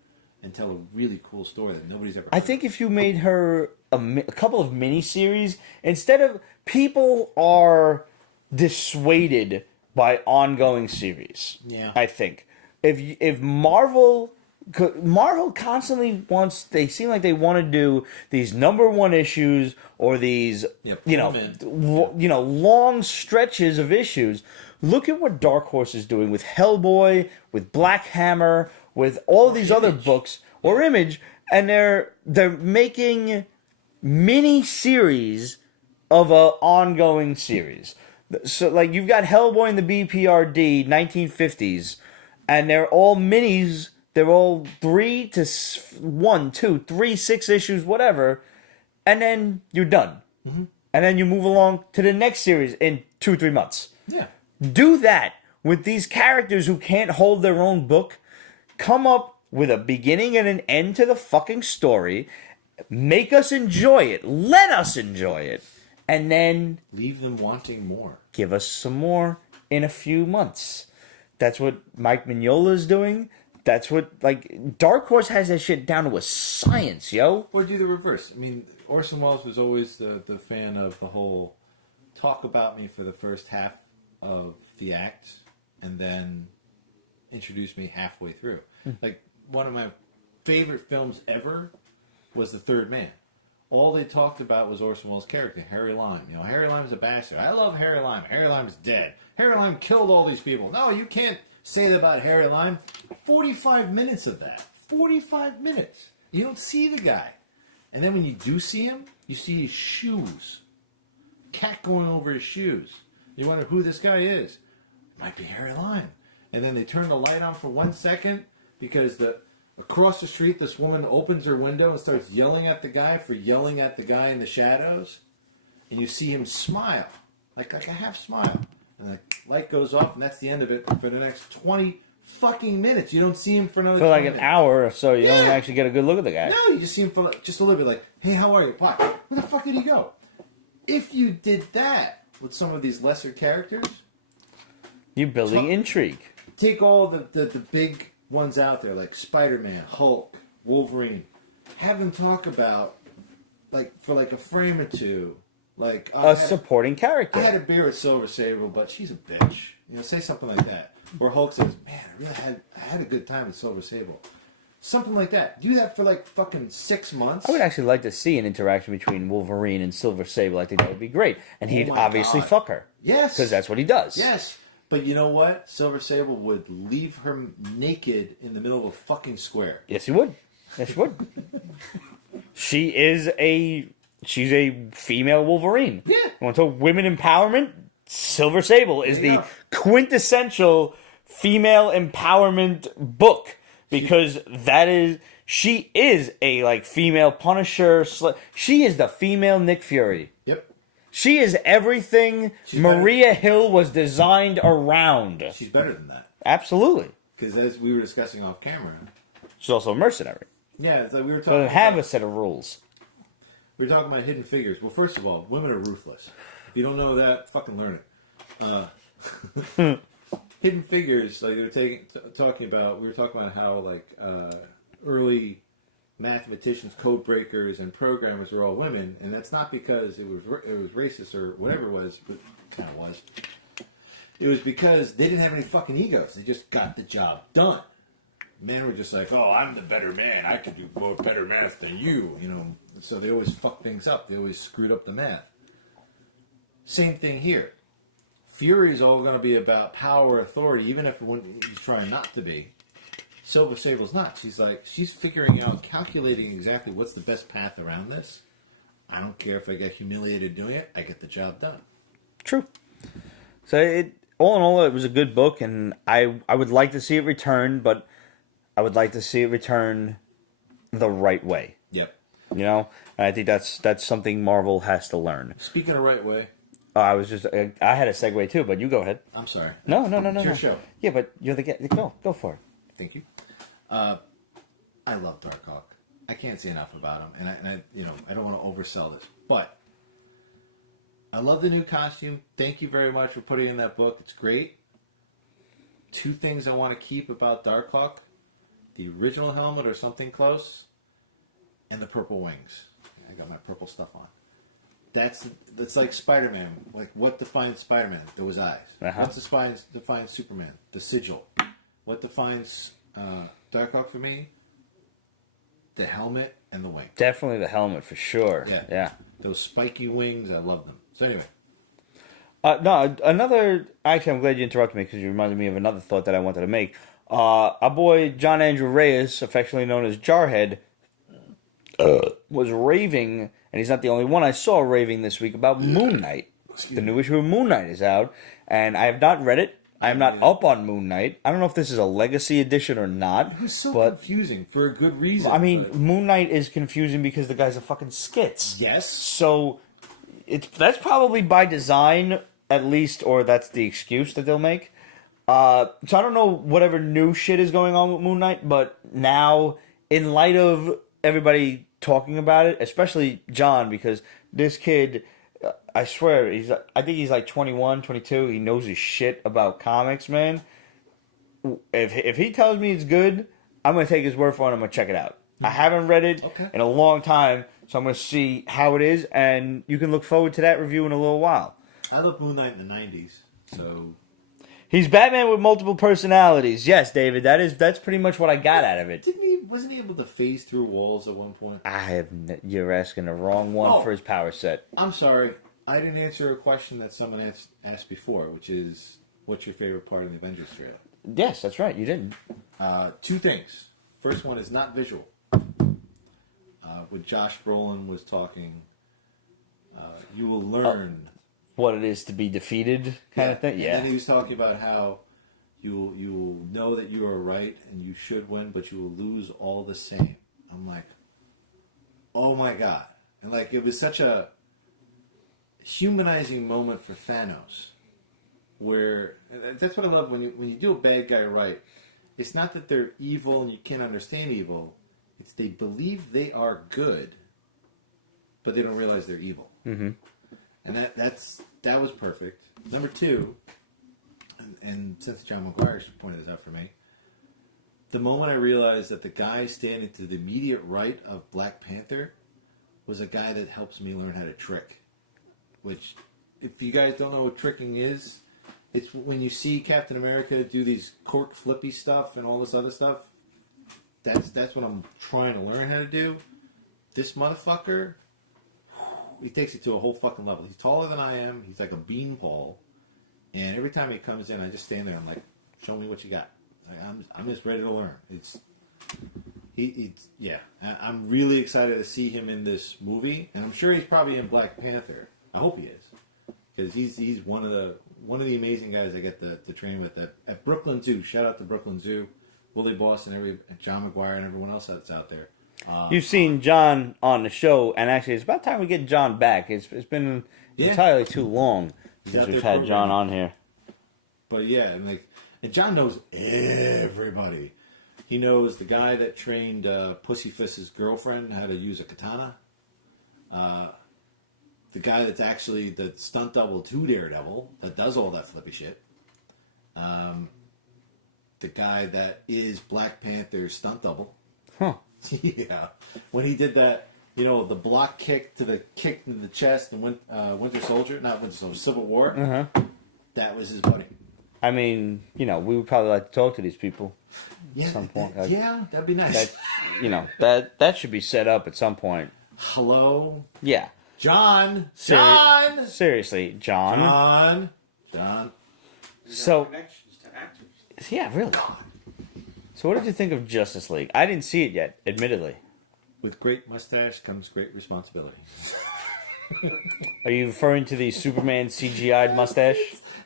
and tell a really cool story that nobody's ever heard. I think if you made her a couple of mini-series, instead of... People are dissuaded by ongoing series. Yeah. I think. If Marvel constantly wants... They seem like they want to do these #1 issues or these, long stretches of issues. Look at what Dark Horse is doing with Hellboy, with Black Hammer, with all these other books, or Image, and they're making mini series of a ongoing series. So like you've got Hellboy in the BPRD 1950s, and they're all minis. They're all 3 to 1, 2, 3, 6 issues, whatever, and then you're done. Mm-hmm. And then you move along to the next series in 2-3 months. Yeah. Do that with these characters who can't hold their own book. Come up with a beginning and an end to the fucking story. Make us enjoy it. Let us enjoy it. And then Leave them wanting more. give us some more in a few months. That's what Mike Mignola's doing. That's what, Dark Horse has that shit down to a science, yo. Or do the reverse. I mean, Orson Welles was always the fan of the whole talk about me for the first half of the act and then introduce me halfway through. Like, one of my favorite films ever was The Third Man. All they talked about was Orson Welles' character, Harry Lime. Harry Lime's a bastard. I love Harry Lime. Harry Lime's dead. Harry Lime killed all these people. No, you can't say that about Harry Lime. 45 minutes of that. 45 minutes. You don't see the guy. And then when you do see him, you see his shoes. Cat going over his shoes. You wonder who this guy is. It might be Harry Lime. And then they turn the light on for 1 second because across the street this woman opens her window and starts yelling at the guy for yelling at the guy in the shadows. And you see him smile. Like a half smile. And the light goes off and that's the end of it for the next 20 fucking minutes. You don't see him for another For like 20 an minutes. hour or so, you don't actually get a good look at the guy. No, you just see him for just a little bit like, hey, how are you? What? Where the fuck did he go? If you did that with some of these lesser characters, You're building intrigue. take all the big ones out there like Spider-Man, Hulk, Wolverine. Have them talk about, for a frame or two, A supporting character. I had a beer with Silver Sable, but she's a bitch. Say something like that. Where Hulk says, man, I had a good time with Silver Sable. Something like that. Do that for like fucking 6 months. I would actually like to see an interaction between Wolverine and Silver Sable. I think that would be great. And he'd obviously fuck her. Yes. Because that's what he does. Yes. But you know what? Silver Sable would leave her naked in the middle of a fucking square. Yes, he would. Yes, he would. She's a female Wolverine. Yeah. You want to talk women empowerment? Silver Sable is the quintessential female empowerment book. Because she is a like female Punisher. She is the female Nick Fury. Yep. She is everything Maria Hill was designed around. She's better than that. Absolutely. Because as we were discussing off camera. She's also a mercenary. Yeah, it's like we were talking. Doesn't have a set of rules. We were talking about Hidden Figures. Well, first of all, women are ruthless. If you don't know that, fucking learn it. Hidden Figures, like they were talking about. We were talking about how like early mathematicians, code breakers, and programmers were all women, and that's not because it was racist or whatever it was, but kind of was. It was because they didn't have any fucking egos. They just got the job done. Men were just like, "Oh, I'm the better man. I can do more better math than you," you know. So they always fucked things up. They always screwed up the math. Same thing here. Fury's all going to be about power, authority, even if he's trying not to be. Silver Sable's not. She's figuring out, calculating exactly what's the best path around this. I don't care if I get humiliated doing it. I get the job done. True. So all in all, it was a good book, and I would like to see it return, but I would like to see it return the right way. Yep. You know, and I think that's something Marvel has to learn. Speaking of right way. I had a segue too, but you go ahead. I'm sorry. No. It's your show. Yeah, but you're the guest. Go for it. Thank you. I love Darkhawk. I can't say enough about him, and I don't want to oversell this, but I love the new costume. Thank you very much for putting in that book. It's great. 2 things I want to keep about Darkhawk: the original helmet or something close, and the purple wings. I got my purple stuff on. That's like Spider-Man. Like, what defines Spider-Man? Those eyes. Uh-huh. What defines Superman? The sigil. What defines Darkhawk for me? The helmet and the wing. Definitely the helmet for sure. Yeah. Those spiky wings, I love them. So anyway. Actually, I'm glad you interrupted me because you reminded me of another thought that I wanted to make. Our boy John Andrew Reyes, affectionately known as Jarhead, was raving, and he's not the only one I saw raving this week about Moon Knight. The new issue of Moon Knight is out, and I have not read it. I am not up on Moon Knight. I don't know if this is a legacy edition or not. It was so confusing for a good reason. I mean, Moon Knight is confusing because the guy's a fucking skits. Yes. So that's probably by design, at least, or that's the excuse that they'll make. So I don't know whatever new shit is going on with Moon Knight, but now, in light of everybody talking about it, especially John, because this kid, I swear, I think he's like 21, 22. He knows his shit about comics, man. If he tells me it's good, I'm going to take his word for it. I'm going to check it out. I haven't read it in a long time, so I'm going to see how it is, and you can look forward to that review in a little while. I loved Moon Knight in the 90s, so... He's Batman with multiple personalities. Yes, David, that's pretty much what I got out of it. Wasn't he able to phase through walls at one point? You're asking the wrong one for his power set. I'm sorry. I didn't answer a question that someone asked before, which is, what's your favorite part of the Avengers trailer? Yes, that's right. You didn't. 2 things. First one is not visual. When Josh Brolin was talking, you will learn... what it is to be defeated kind of thing. Yeah. And then he was talking about how you will know that you are right and you should win, but you will lose all the same. I'm like, oh my God. And like, it was such a humanizing moment for Thanos, where that's what I love when you do a bad guy right. It's not that they're evil and you can't understand evil. It's they believe they are good, but they don't realize they're evil. Mm-hmm. And that was perfect. Number 2, and since John McGuire pointed this out for me, the moment I realized that the guy standing to the immediate right of Black Panther was a guy that helps me learn how to trick. Which, if you guys don't know what tricking is, it's when you see Captain America do these cork flippy stuff and all this other stuff. That's what I'm trying to learn how to do. This motherfucker, he takes it to a whole fucking level. He's taller than I am. He's like a beanpole. And every time he comes in, I just stand there. I'm like, show me what you got. Like, I'm just ready to learn. I'm really excited to see him in this movie, and I'm sure he's probably in Black Panther. I hope he is, because he's one of the amazing guys I get to train with at Brooklyn Zoo. Shout out to Brooklyn Zoo, Willie Boss, and John McGuire and everyone else that's out there. You've seen John on the show, and actually, it's about time we get John back. It's been entirely too long since we've had John on here. But yeah, and John knows everybody. He knows the guy that trained Pussy Fist's girlfriend how to use a katana. The guy that's actually the stunt double to Daredevil that does all that flippy shit. The guy that is Black Panther's stunt double. Huh. Yeah. When he did that, the block kick to the chest in Winter Soldier, not Winter Soldier, Civil War, that was his buddy. I mean, we would probably like to talk to these people at some point. That'd be nice. That should be set up at some point. Hello? Yeah. John! Seriously, John. So, connections to actors. yeah, really. So what did you think of Justice League? I didn't see it yet, admittedly. With great mustache comes great responsibility. Are you referring to the Superman CGI'd mustache?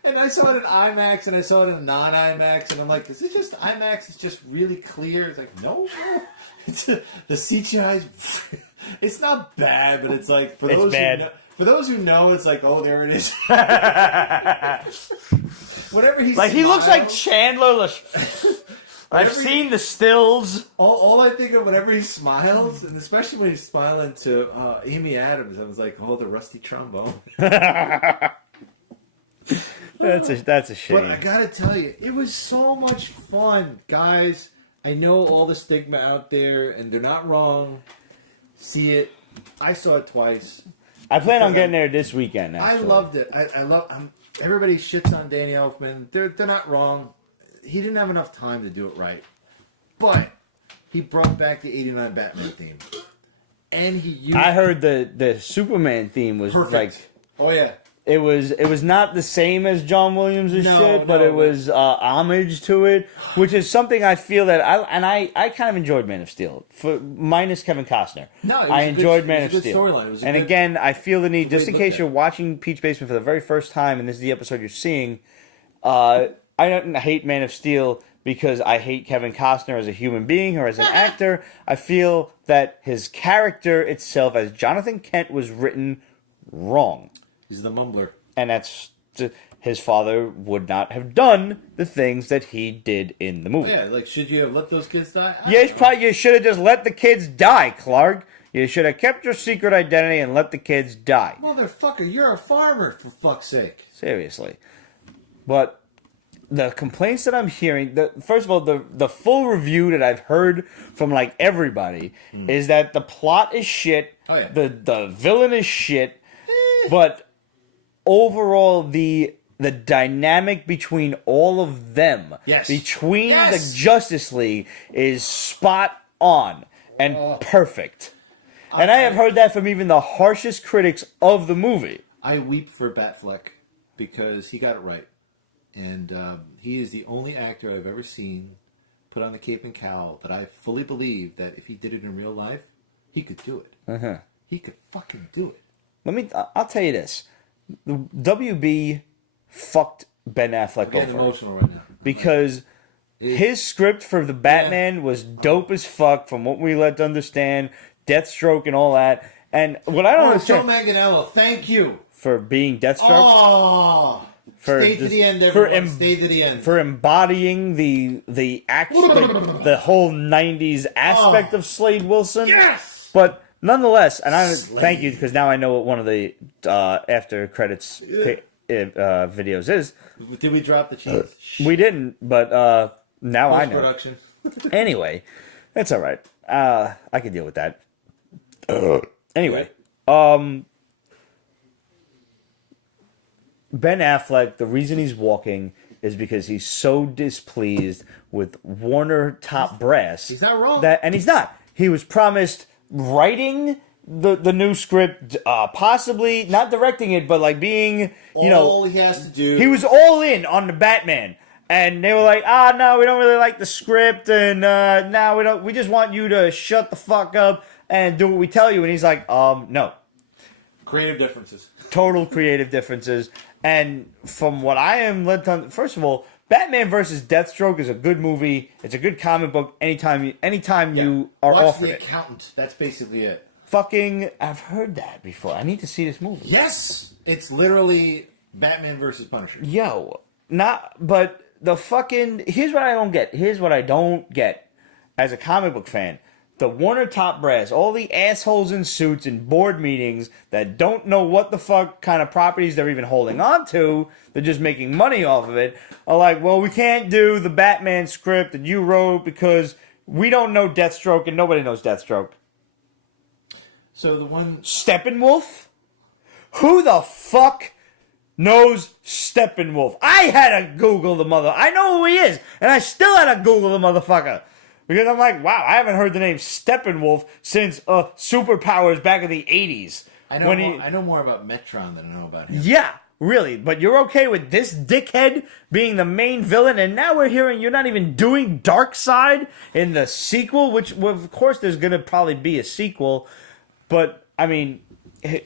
And I saw it in IMAX and I saw it in non-IMAX, and I'm like, is it just IMAX? It's just really clear. It's like, no. It's the CGI. It's not bad, but it's like for those who know, it's like, oh, there it is. Whatever he he looks like Chandler. I've seen the stills. All I think of whenever he smiles, and especially when he's smiling to Amy Adams, I was like, oh, the rusty trombone. That's a shame. But I gotta tell you, it was so much fun, guys. I know all the stigma out there, and they're not wrong. See it. I saw it twice. I plan on getting there this weekend. Actually. I loved it. I love. Everybody shits on Danny Elfman. They're not wrong. He didn't have enough time to do it right, but he brought back the '89 Batman theme, and he used. I heard the Superman theme was perfect. like. Oh yeah. It was not the same as John Williams' shit, but it was homage to it, which is something I feel that I kind of enjoyed Man of Steel, minus Kevin Costner. No, I enjoyed Man of Steel. Storyline. And again, I feel the need, just in case you're watching Peach Basement for the very first time, and this is the episode you're seeing, I don't hate Man of Steel because I hate Kevin Costner as a human being or as an actor. I feel that his character itself as Jonathan Kent was written wrong. He's the mumbler. And that's... His father would not have done the things that he did in the movie. Yeah, like, should you have let those kids die? You should have just let the kids die, Clark. You should have kept your secret identity and let the kids die. Motherfucker, you're a farmer, for fuck's sake. Seriously. But the complaints that I'm hearing... First of all, the full review that I've heard from, like, everybody is that the plot is shit. Oh, yeah. The villain is shit. But... overall, the dynamic between all of them, between the Justice League, is spot on and perfect. And I have heard that from even the harshest critics of the movie. I weep for Batfleck because he got it right. And he is the only actor I've ever seen put on the cape and cowl that I fully believe that if he did it in real life, he could do it. He could fucking do it. I'll tell you this. The WB fucked Ben Affleck over. I'm getting emotional right now. Because his script for the Batman was dope as fuck from what we let to understand, Deathstroke and all that. And what I don't understand... Joe Manganiello, thank you. For being Deathstroke? Oh! Stay to the end, everyone. Stay to the end. For embodying the action, the whole 90s aspect of Slade Wilson. Yes! But... nonetheless, and thank you, because now I know what one of the after credits videos is. Did we drop the cheese? We didn't, but now I know. Production. Anyway, that's all right. I can deal with that. Anyway, Ben Affleck, the reason he's walking is because he's so displeased with Warner top brass. He's not wrong. And he's not. He was promised writing the new script, possibly not directing it, but like being, all he has to do. he was all in on the Batman. And they were like, no, we don't really like the script, and no, we don't. We just want you to shut the fuck up and do what we tell you. And he's like, no. Creative differences. Total creative differences. And from what I am led to, first of all, Batman versus Deathstroke is a good movie. It's a good comic book. Anytime you are Watch offered The it. Accountant. That's basically it. I've heard that before. I need to see this movie. Yes, it's literally Batman versus Punisher. But the fucking, here's what I don't get as a comic book fan. The Warner top brass, all the assholes in suits in board meetings that don't know what the fuck kind of properties they're even holding on to, they're just making money off of it, are like, well, we can't do the Batman script that you wrote because we don't know Deathstroke and nobody knows Deathstroke. So the one... Steppenwolf? Who the fuck knows Steppenwolf? I had to Google the mother. I know who he is, and I still had to Google the motherfucker. Because I'm like, wow, I haven't heard the name Steppenwolf since Superpowers back in the 80s. I know more about Metron than I know about him. Yeah, really. But you're okay with this dickhead being the main villain, and now we're hearing you're not even doing Darkseid in the sequel, which, well, of course, there's going to probably be a sequel. But, I mean,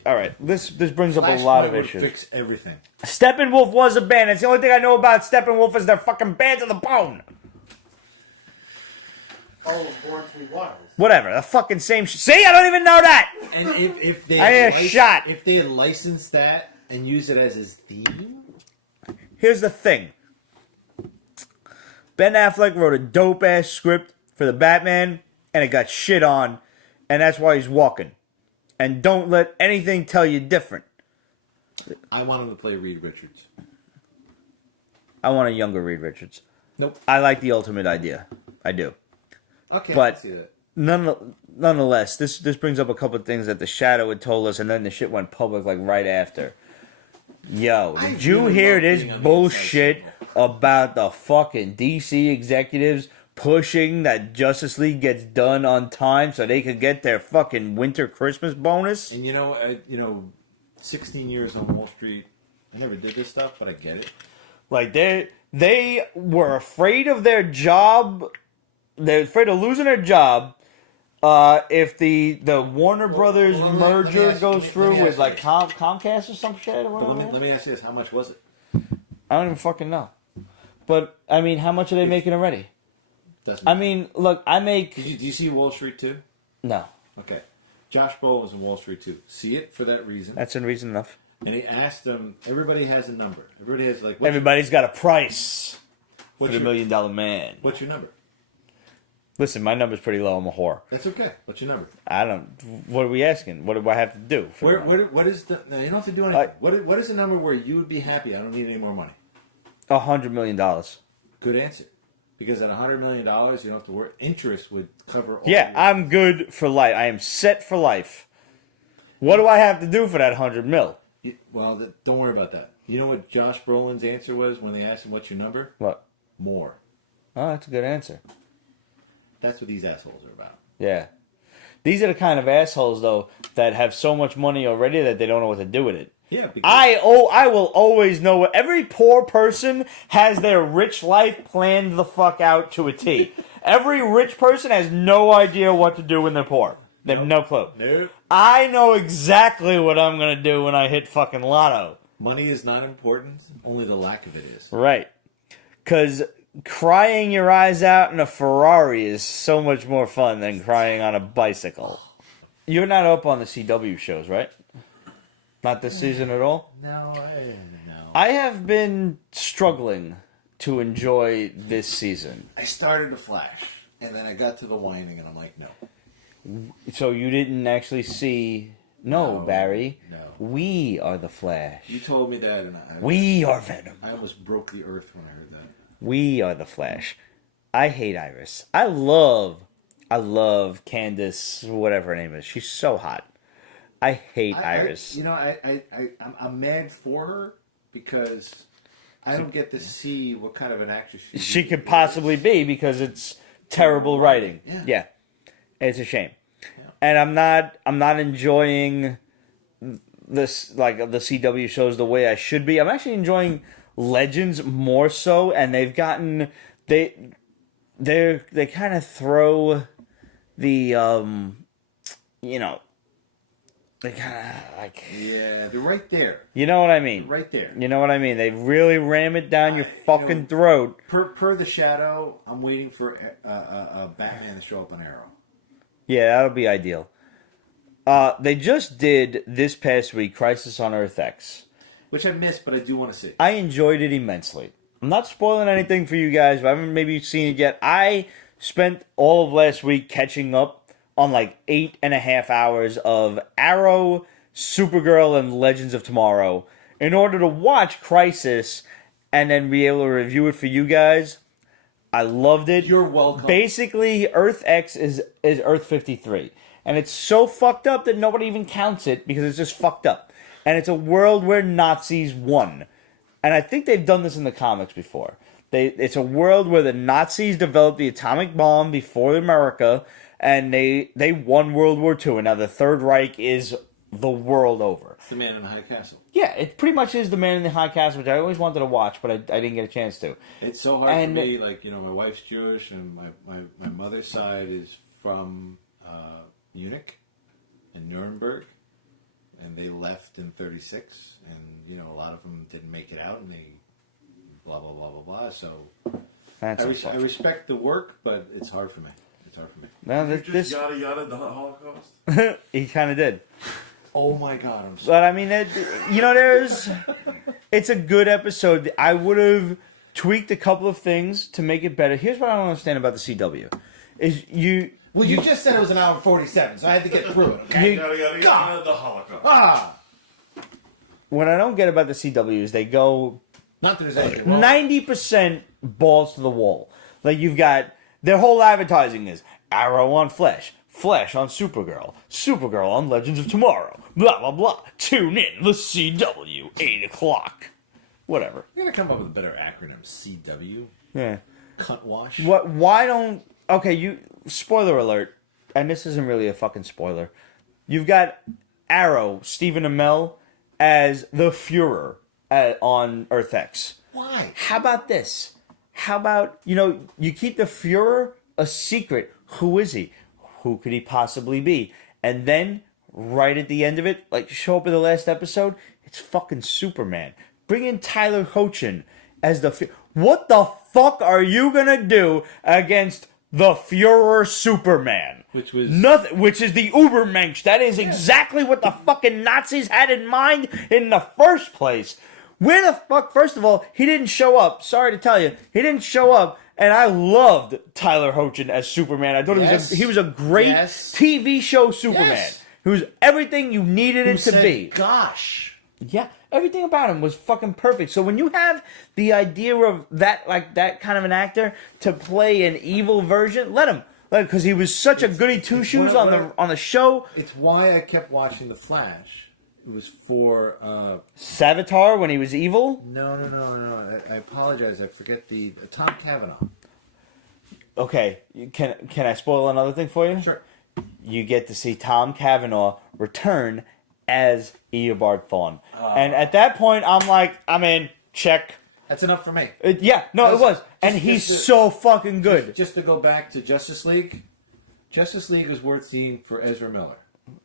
all right, this brings up a lot of issues. Fix everything. Steppenwolf was a band. That's the only thing I know about Steppenwolf is they're fucking bands of the bone. Oh, Born to be Wild. Whatever, the fucking same shit. See, I don't even know that. And if they if they had licensed that and used it as his theme, here's the thing. Ben Affleck wrote a dope ass script for the Batman, and it got shit on, and that's why he's walking. And don't let anything tell you different. I want him to play Reed Richards. I want a younger Reed Richards. Nope. I like the Ultimate Idea. I do. Okay, But I can see that. nonetheless, this brings up a couple of things that the Shadow had told us, and then the shit went public like right after. Yo, did you hear this bullshit about the fucking DC executives pushing that Justice League gets done on time so they could get their fucking winter Christmas bonus? And 16 years on Wall Street, I never did this stuff, but I get it. Like they were afraid of their job. They're afraid of losing their job if the Warner Brothers merger goes through with like Comcast or some shit. Or But let me ask you this: how much was it? I don't even fucking know. But I mean, how much are they making already? Doesn't I mean, look, I make. do you see Wall Street 2? No, Okay. Josh Brolin was in Wall Street 2. See it for that reason. that's in reason enough. And he asked them. Everybody has a number. Everybody has like. Everybody's got a price for What's the your- $1 Million Man. What's your number? Listen, my number's pretty low. I'm a whore. That's okay. What's your number? I don't. What are we asking? What do I have to do? What is the? No, you don't have to do anything. What is the number where you would be happy? I don't need any more money. $100 million. Good answer. Because at $100 million, you don't have to worry. Interest would cover all. Yeah, I'm good for life. I am set for life. What do I have to do for that $100 million? Well, don't worry about that. You know what Josh Brolin's answer was when they asked him, "What's your number?" What? More. Oh, that's a good answer. That's what these assholes are about. Yeah. These are the kind of assholes, though, that have so much money already that they don't know what to do with it. Yeah. Because I will always know what every poor person has their rich life planned the fuck out to a T. Every rich person has no idea what to do when they're poor. They have no clue. Nope. I know exactly what I'm going to do when I hit fucking lotto. Money is not important. Only the lack of it is. Right. Because crying your eyes out in a Ferrari is so much more fun than crying on a bicycle. You're not up on the CW shows, right? Not this season at all? No. I have been struggling to enjoy this season. I started to Flash, and then I got to the whining, and I'm like, no. So you didn't actually see... No, Barry. No. We are the Flash. You told me that, and We are Venom. I almost broke the earth when I heard that. We are the Flash. I hate Iris. I love Candace, whatever her name is. She's so hot. I hate Iris. I'm mad for her because I don't get to see what kind of an actress She could possibly be because it's terrible writing. Yeah. It's a shame. And I'm not enjoying this, like, the CW shows the way I should be. I'm actually enjoying Legends more so, and they've gotten they kind of throw the they kind of like, yeah, they're right there. You know what I mean? They're right there. You know what I mean? They really ram it down your fucking throat. Per the Shadow, I'm waiting for Batman to show up on Arrow. Yeah, that'll be ideal. They just did this past week Crisis on Earth X, which I missed, but I do want to see. I enjoyed it immensely. I'm not spoiling anything for you guys, but I haven't maybe seen it yet. I spent all of last week catching up on like 8.5 hours of Arrow, Supergirl, and Legends of Tomorrow in order to watch Crisis and then be able to review it for you guys. I loved it. You're welcome. Basically, Earth X is Earth 53. And it's so fucked up that nobody even counts it because it's just fucked up. And it's a world where Nazis won. And I think they've done this in the comics before. It's a world where the Nazis developed the atomic bomb before America, and they won World War II. And now the Third Reich is the world over. It's the Man in the High Castle. Yeah, it pretty much is the Man in the High Castle, which I always wanted to watch, but I didn't get a chance to. It's so hard for me. Like, my wife's Jewish, and my mother's side is from Munich and Nuremberg, and they left in *36, and a lot of them didn't make it out, and they blah blah blah blah blah. So I respect the work, but it's hard for me. No, this yada yada the Holocaust. He kind of did. Oh my God! I'm sorry. But I mean, it's a good episode. I would have tweaked a couple of things to make it better. Here's what I don't understand about the CW: Well, you just said it was an hour 47, so I had to get through it. Okay? Yada yada yada the Holocaust. What I don't get about the CW is they go Not that there's anything wrong. 90% balls to the wall. Like, you've got their whole advertising is Arrow on Flash, Flash on Supergirl, Supergirl on Legends of Tomorrow, blah blah blah. Tune in the CW 8 o'clock. Whatever. You're gonna come up with a better acronym. CW. Yeah. Cunt wash. What? Why don't? Okay, spoiler alert, and this isn't really a fucking spoiler. You've got Arrow, Stephen Amell, as the Führer on Earth X. Why? How about this? How about, you keep the Führer a secret. Who is he? Who could he possibly be? And then, right at the end of it, like, show up in the last episode, it's fucking Superman. Bring in Tyler Hoechlin as the Führer. What the fuck are you gonna do against the Führer Superman? Which was nothing. Which is the Ubermensch. That is exactly what the fucking Nazis had in mind in the first place. Where the fuck? First of all, he didn't show up. Sorry to tell you, he didn't show up. And I loved Tyler Hoechlin as Superman. I thought he was a great TV show Superman. Yes. He was everything you needed him to be. Gosh. Yeah, everything about him was fucking perfect. So when you have the idea of that kind of an actor to play an evil version, let him, because he was such a goody two shoes on the show. It's why I kept watching The Flash. It was for Savitar when he was evil. No. I apologize. I forget the Tom Cavanaugh. Okay, can I spoil another thing for you? Sure. You get to see Tom Cavanaugh return as Eobard Thawne. And at that point, I'm in. Check. That's enough for me. It was. And he's so fucking good. Just to go back to Justice League. Justice League is worth seeing for Ezra Miller.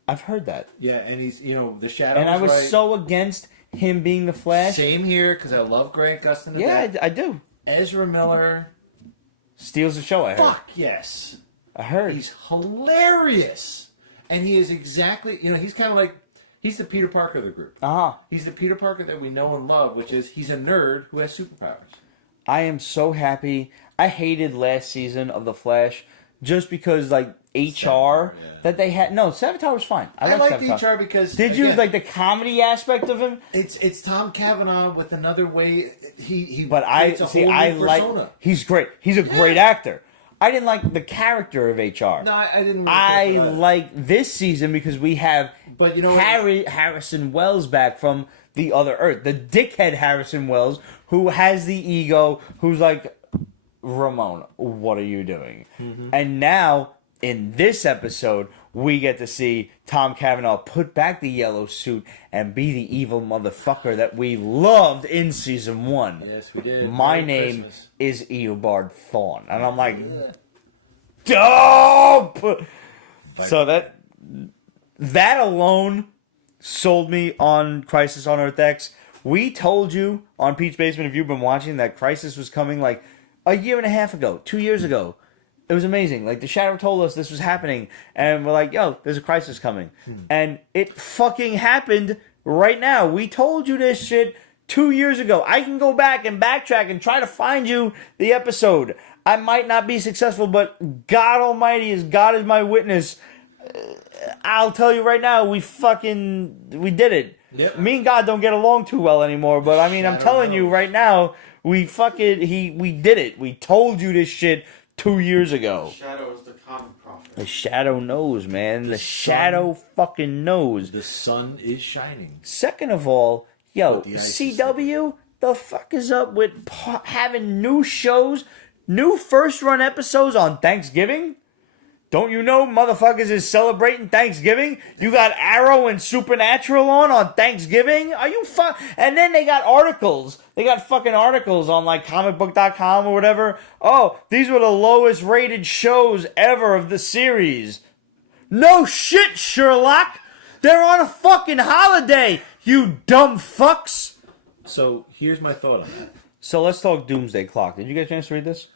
I've heard that. Yeah, and he's, the Shadow. And I was so against him being the Flash. Same here, because I love Grant Gustin. Yeah, I do. Ezra Miller steals the show, I heard. Fuck, yes. I heard. He's hilarious. And he is exactly, he's kind of like, he's the Peter Parker of the group. Uh-huh. He's the Peter Parker that we know and love, which is he's a nerd who has superpowers. I am so happy. I hated last season of The Flash just because, HR that they had. No, Savitar was fine. I liked HR because... Did you like the comedy aspect of him? It's Tom Cavanaugh with another way. He but I like. He's great. He's a great actor. I didn't like the character of HR. No, I didn't. Like this season because we have Harrison Wells back from the other Earth. The dickhead Harrison Wells, who has the ego, who's like, Ramon, what are you doing? And now, in this episode, we get to see Tom Cavanaugh put back the yellow suit and be the evil motherfucker that we loved in season 1. Yes, we did. My Merry name Christmas. is Eobard Thawne. And I'm like, dope! So that alone sold me on Crisis on Earth X. We told you on Pete's Basement, if you've been watching, that Crisis was coming like a year and a half ago, 2 years ago. It was amazing. Like, the Shadow told us this was happening, and we're like, yo, there's a crisis coming. And it fucking happened right now. We told you this shit 2 years ago. I can go back and backtrack and try to find you the episode. I might not be successful, but God Almighty, God is my witness. I'll tell you right now, we did it. Yep. Me and God don't get along too well anymore, but I mean, I'm Shadow telling you knows. right now, we did it. We told you this shit 2 years ago. Shadow is the comic prophet. The shadow knows, man. The sun- shadow fucking knows. The sun is shining. Second of all, yo, The ice is CW, the fuck is up with having new shows, new first run episodes on Thanksgiving? Don't you know motherfuckers is celebrating Thanksgiving? You got Arrow and Supernatural on Thanksgiving? Are you And then they got articles. They got fucking articles on like comicbook.com or whatever. Oh, these were the lowest rated shows ever of the series. No shit, Sherlock! They're on a fucking holiday, you dumb fucks! So here's my thought on that. So let's talk Doomsday Clock. Did you get a chance to read this?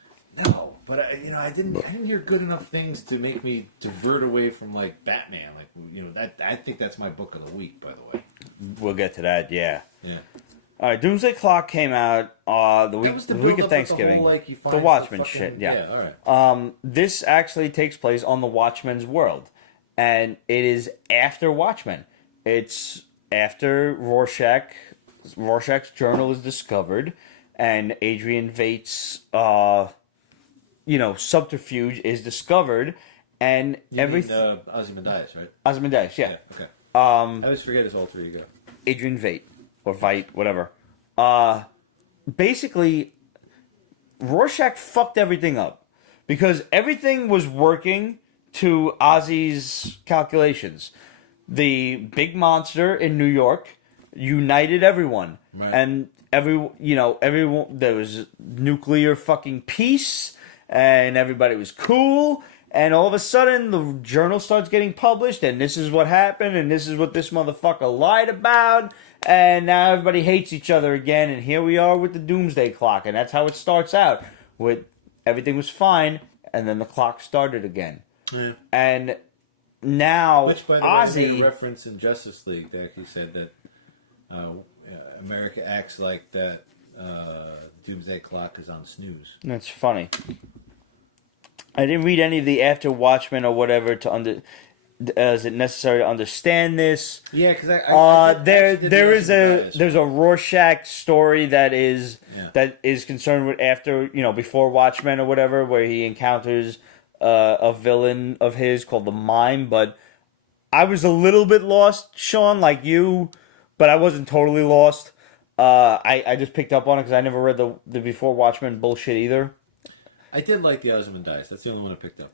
No, but I didn't hear good enough things to make me divert away from like Batman. Like that I think that's my book of the week, by the way. We'll get to that, yeah. Yeah. All right, Doomsday Clock came out the That week was the the week build-up of with the Thanksgiving. whole, like, you The find Watchmen fucking- shit, yeah. all right. This actually takes place on the Watchmen's world, and it is after Watchmen. It's after Rorschach's journal is discovered, and Adrian Vate's subterfuge is discovered, and everything. Ozymandias, right? Ozymandias, yeah. Okay. I always forget his alter ego. Adrian Veidt or Veidt, whatever. Basically, Rorschach fucked everything up because everything was working to Ozzy's calculations. The big monster in New York united everyone, Right. and everyone. There was nuclear fucking peace, and everybody was cool. And all of a sudden, the journal starts getting published, and this is what happened, and this is what this motherfucker lied about, and now everybody hates each other again, and here we are with the Doomsday Clock, and that's how it starts out. With everything was fine, and then the clock started again. Yeah. And now, Which, by the way, they Ozzy... made a reference in Justice League that he said that America acts like that Doomsday Clock is on snooze. That's funny. I didn't read any of the after Watchmen or whatever is it necessary to understand this? Yeah, because There's a Rorschach story that is concerned with after before Watchmen or whatever, where he encounters a villain of his called the Mime. But I was a little bit lost, Sean, like you, but I wasn't totally lost. I just picked up on it because I never read the before Watchmen bullshit either. I did like the Ozymandias. That's the only one I picked up.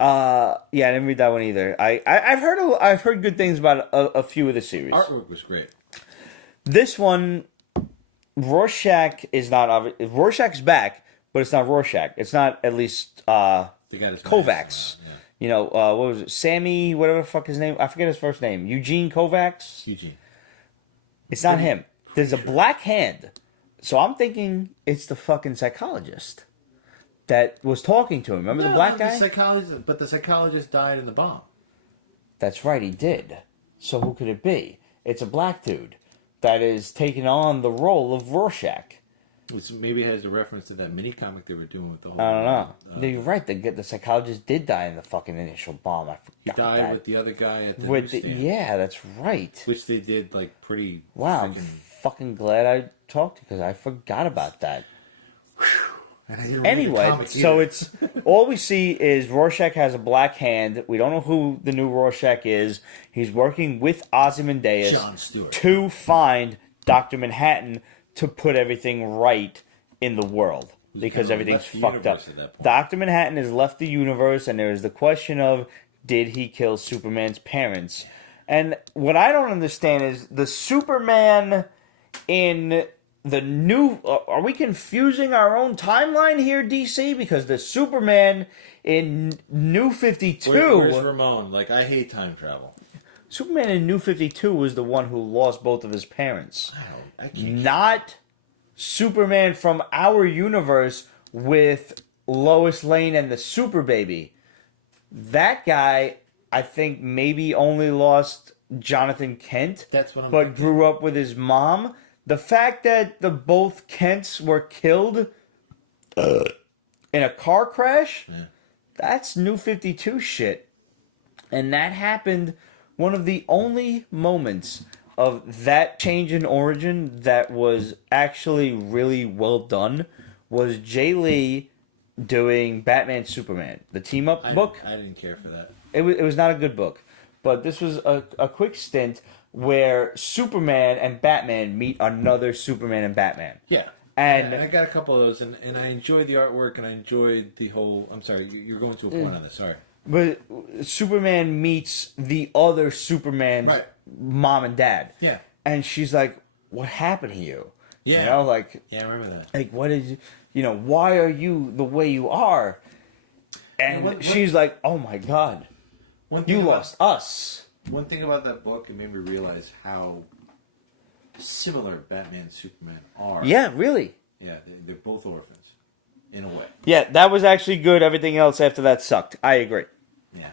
Yeah, I didn't read that one either. I've heard good things about a few of the series. Artwork was great. This one, Rorschach is not obvious. Rorschach's back, but it's not Rorschach. It's not at least The guy that's Kovacs. Yeah. What was it? Sammy, whatever the fuck his name. I forget his first name. Eugene Kovacs. Eugene. It's not him. There's a black hand. So I'm thinking it's the fucking psychologist that was talking to him. Remember the black guy? But the psychologist died in the bomb. That's right, he did. So who could it be? It's a black dude that is taking on the role of Rorschach. Which maybe has a reference to that mini comic they were doing with the whole. I don't know. You're right. The psychologist did die in the fucking initial bomb. I He forgot died that. with the other guy at the With newsstand. yeah, that's right. Which they did like pretty. Wow, I'm freaking- fucking glad I talked to you because I forgot about that. And I didn't read the Anyway, comics so either. it's all we see is Rorschach has a black hand. We don't know who the new Rorschach is. He's working with Ozymandias Jon Stewart. to find Dr. Manhattan to put everything right in the world because kind of everything's left the fucked up. universe at that point. Dr. Manhattan has left the universe, and there's the question of did he kill Superman's parents? And what I don't understand is the Superman in the new... Are we confusing our own timeline here, DC? Because the Superman in New 52... Where's Ramon? Like, I hate time travel. Superman in New 52 was the one who lost both of his parents. I can't. Not Superman from our universe with Lois Lane and the Super Baby. That guy, I think, maybe only lost Jonathan Kent, That's what I'm but thinking. grew up with his mom. The fact that the both Kents were killed in a car crash, that's New 52 shit. And that happened, one of the only moments of that change in origin that was actually really well done was Jay Lee doing Batman Superman, the team up book. I didn't care for that. It was not a good book, but this was a quick stint where Superman and Batman meet another Superman and Batman. Yeah. And I got a couple of those, and I enjoyed the artwork, and I enjoyed the whole... I'm sorry, you're going to a point on this, sorry. but Superman meets the other Superman's Right. mom and dad. Yeah. And she's like, what happened to you? Yeah. You know, like... Yeah, I remember that. Like, what did you... why are you the way you are? And What- she's like, oh my God, One you thing about- lost us. One thing about that book, it made me realize how similar Batman and Superman are. Yeah, really. Yeah, they're both orphans, in a way. Yeah, that was actually good. Everything else after that sucked. I agree. Yeah.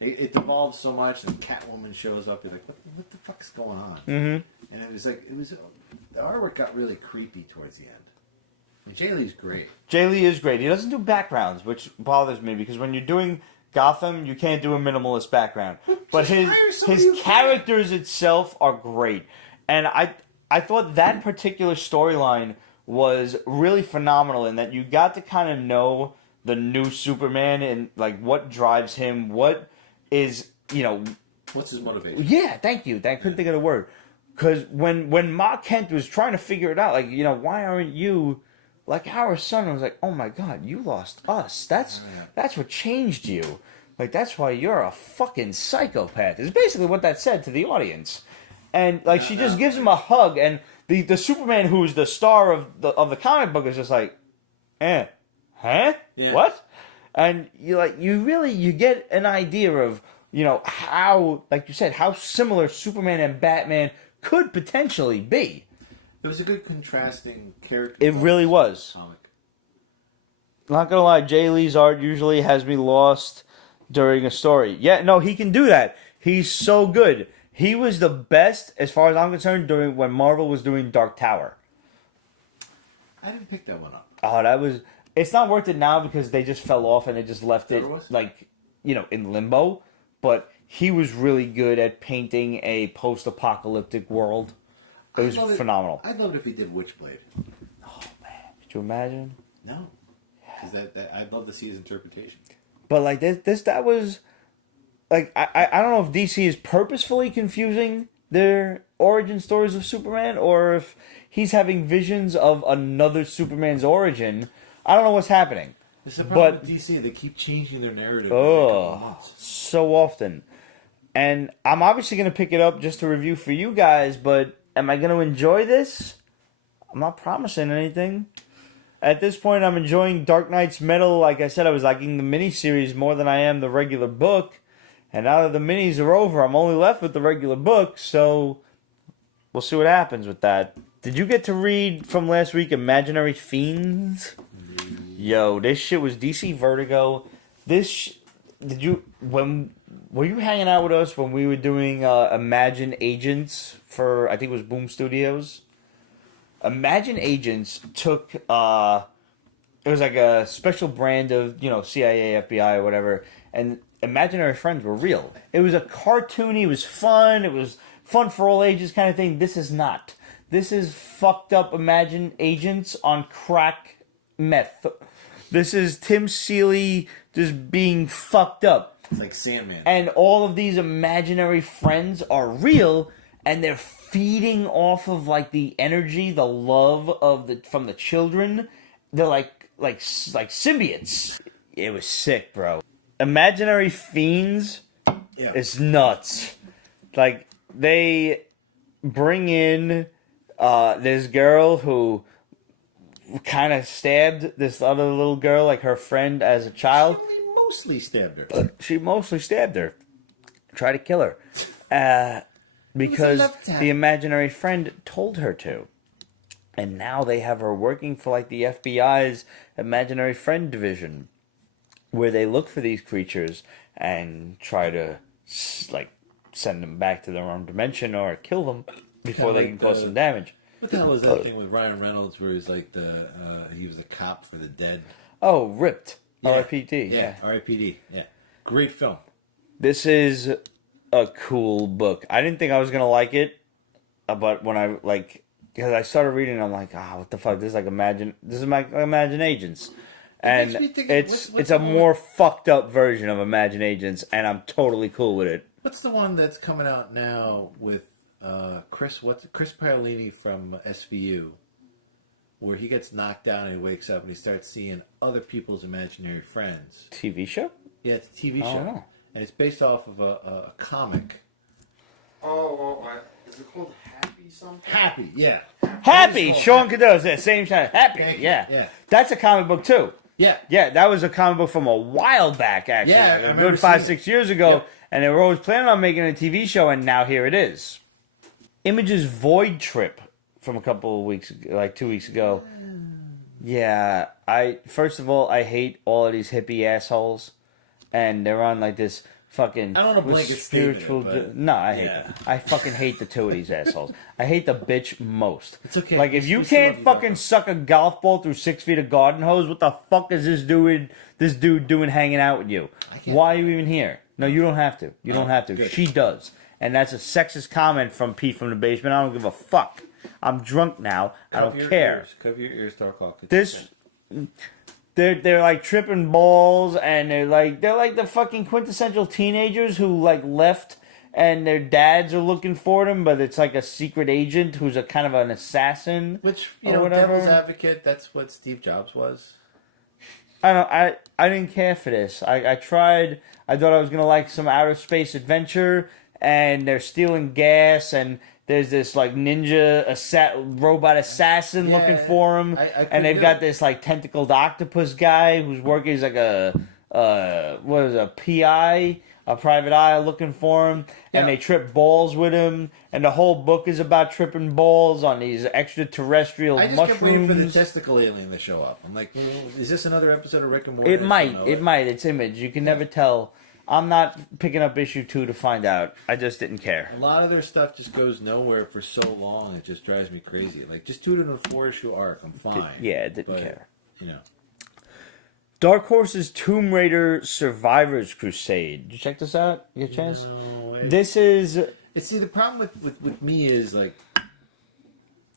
It devolves so much, and Catwoman shows up, you're like, what the fuck's going on? Mm-hmm. And the artwork got really creepy towards the end. And Jay Lee's great. Jay Lee is great. He doesn't do backgrounds, which bothers me because when you're doing Gotham, you can't do a minimalist background. But Just hire somebody his who can. characters itself are great. And I thought that particular storyline was really phenomenal in that you got to kind of know the new Superman and like what drives him, what is, What's his motivation? yeah, thank you. I couldn't think of the word. Because when Ma Kent was trying to figure it out, like, why aren't you like our son? I was like, oh my God, you lost us. That's what changed you. Like, that's why you're a fucking psychopath. Is basically what that said to the audience. And like, she just gives him a hug, and the Superman who's the star of the comic book is just like, huh? Yeah. What? And you get an idea of how, like you said, how similar Superman and Batman could potentially be. It was a good contrasting character. It really was. Comic. Not gonna lie, Jay Lee's art usually has me lost during a story. Yeah, no, he can do that. He's so good. He was the best, as far as I'm concerned, during when Marvel was doing Dark Tower. I didn't pick that one up. Oh, that was... It's not worth it now because they just fell off and they just left it, That was? like, in limbo. But he was really good at painting a post-apocalyptic world. It was phenomenal. I'd love it if he did Witchblade. Oh, man. Could you imagine? No. Because I'd love to see his interpretation. But, like, that was... Like, I don't know if DC is purposefully confusing their origin stories of Superman or if he's having visions of another Superman's origin. I don't know what's happening. It's the problem But- with DC. They keep changing their narrative every couple of Oh, months. so often. And I'm obviously going to pick it up just to review for you guys, but am I going to enjoy this? I'm not promising anything. At this point, I'm enjoying Dark Knight's Metal. Like I said, I was liking the miniseries more than I am the regular book. And now that the minis are over, I'm only left with the regular book, so we'll see what happens with that. Did you get to read from last week Imaginary Fiends? Yo, this shit was DC Vertigo. Were you hanging out with us when we were doing Imagine Agents for, I think it was Boom Studios? Imagine Agents took, it was like a special brand of, CIA, FBI, or whatever, and imaginary friends were real. It was a cartoony, it was fun for all ages kind of thing. This is not. This is fucked up Imagine Agents on crack meth. This is Tim Seeley just being fucked up. It's like Sandman. And all of these imaginary friends are real, and they're feeding off of like the energy, the love from the children. They're like symbiotes. It was sick, bro. Imaginary Fiends is nuts. Like, they bring in this girl who kind of stabbed this other little girl, like her friend, as a child. She mostly stabbed her. Tried to kill her. Because the imaginary friend told her to. And now they have her working for like the FBI's imaginary friend division, where they look for these creatures and try to like send them back to their own dimension or kill them before they can cause some damage. What the hell was that thing with Ryan Reynolds where he's like he was a cop for the dead? Oh, Ripped. Yeah. R.I.P.D. Yeah, R.I.P.D. Yeah. Great film. This is a cool book. I didn't think I was going to like it, but when I, because I started reading, I'm like, what the fuck? This is like Imagine Agents. And it's a more fucked up version of Imagine Agents, and I'm totally cool with it. What's the one that's coming out now with Chris Paolini from SVU, where he gets knocked down and he wakes up and he starts seeing other people's imaginary friends? TV show? Yeah, it's a TV show. know. And it's based off of a comic. Is it called Happy something? Happy, yeah. Happy! Sean Cadeau's there, same time. Happy, yeah. Yeah. That's a comic book, too. Yeah. Yeah, that was a comic book from a while back, actually. Yeah, like I a remember good 5-6 seeing it. years ago. Yep. And they were always planning on making a TV show, and now here it is. Image's Void Trip from a couple of weeks ago, like 2 weeks ago. Yeah, first of all, I hate all of these hippie assholes. And they're on like this fucking I don't know, blanket spiritual. statement, but No, I hate yeah. them. I fucking hate the two of these assholes. I hate the bitch most. It's okay. Like, if you We still can't love you, fucking Doc. suck a golf ball through 6 feet of garden hose, what the fuck is this dude doing hanging out with you? can't- Why are you even here? No, you don't have to. You don't have to. good. She does. And that's a sexist comment from Pete from the basement. I don't give a fuck. I'm drunk now. I don't care. Cover your ears, Darkhawk. This, they're like tripping balls, and they're like the fucking quintessential teenagers who like left, and their dads are looking for them, but it's like a secret agent who's a kind of an assassin, Which, or whatever. devil's advocate, that's what Steve Jobs was. I didn't care for this. I tried. I thought I was gonna like some outer space adventure, and they're stealing gas, and there's this like ninja robot assassin Yeah, looking for him, I couldn't and they've do got it. this like tentacled octopus guy who's working. He's like a PI, a private eye looking for him, and Yeah. they trip balls with him, and the whole book is about tripping balls on these extraterrestrial I just kept waiting for the mushrooms. testicle alien to show up. I'm like, is this another episode of Rick and Morty? It I might. don't know. It might. It's Image. You can never tell. I'm not picking up issue 2 to find out. I just didn't care. A lot of their stuff just goes nowhere for so long. It just drives me crazy. Like, just do it in a 4-issue arc. I'm fine. Yeah, didn't But, care. You know. Dark Horse's Tomb Raider Survivors Crusade. Did you check this out? You get a chance? No, This is... See, the problem with me is, like,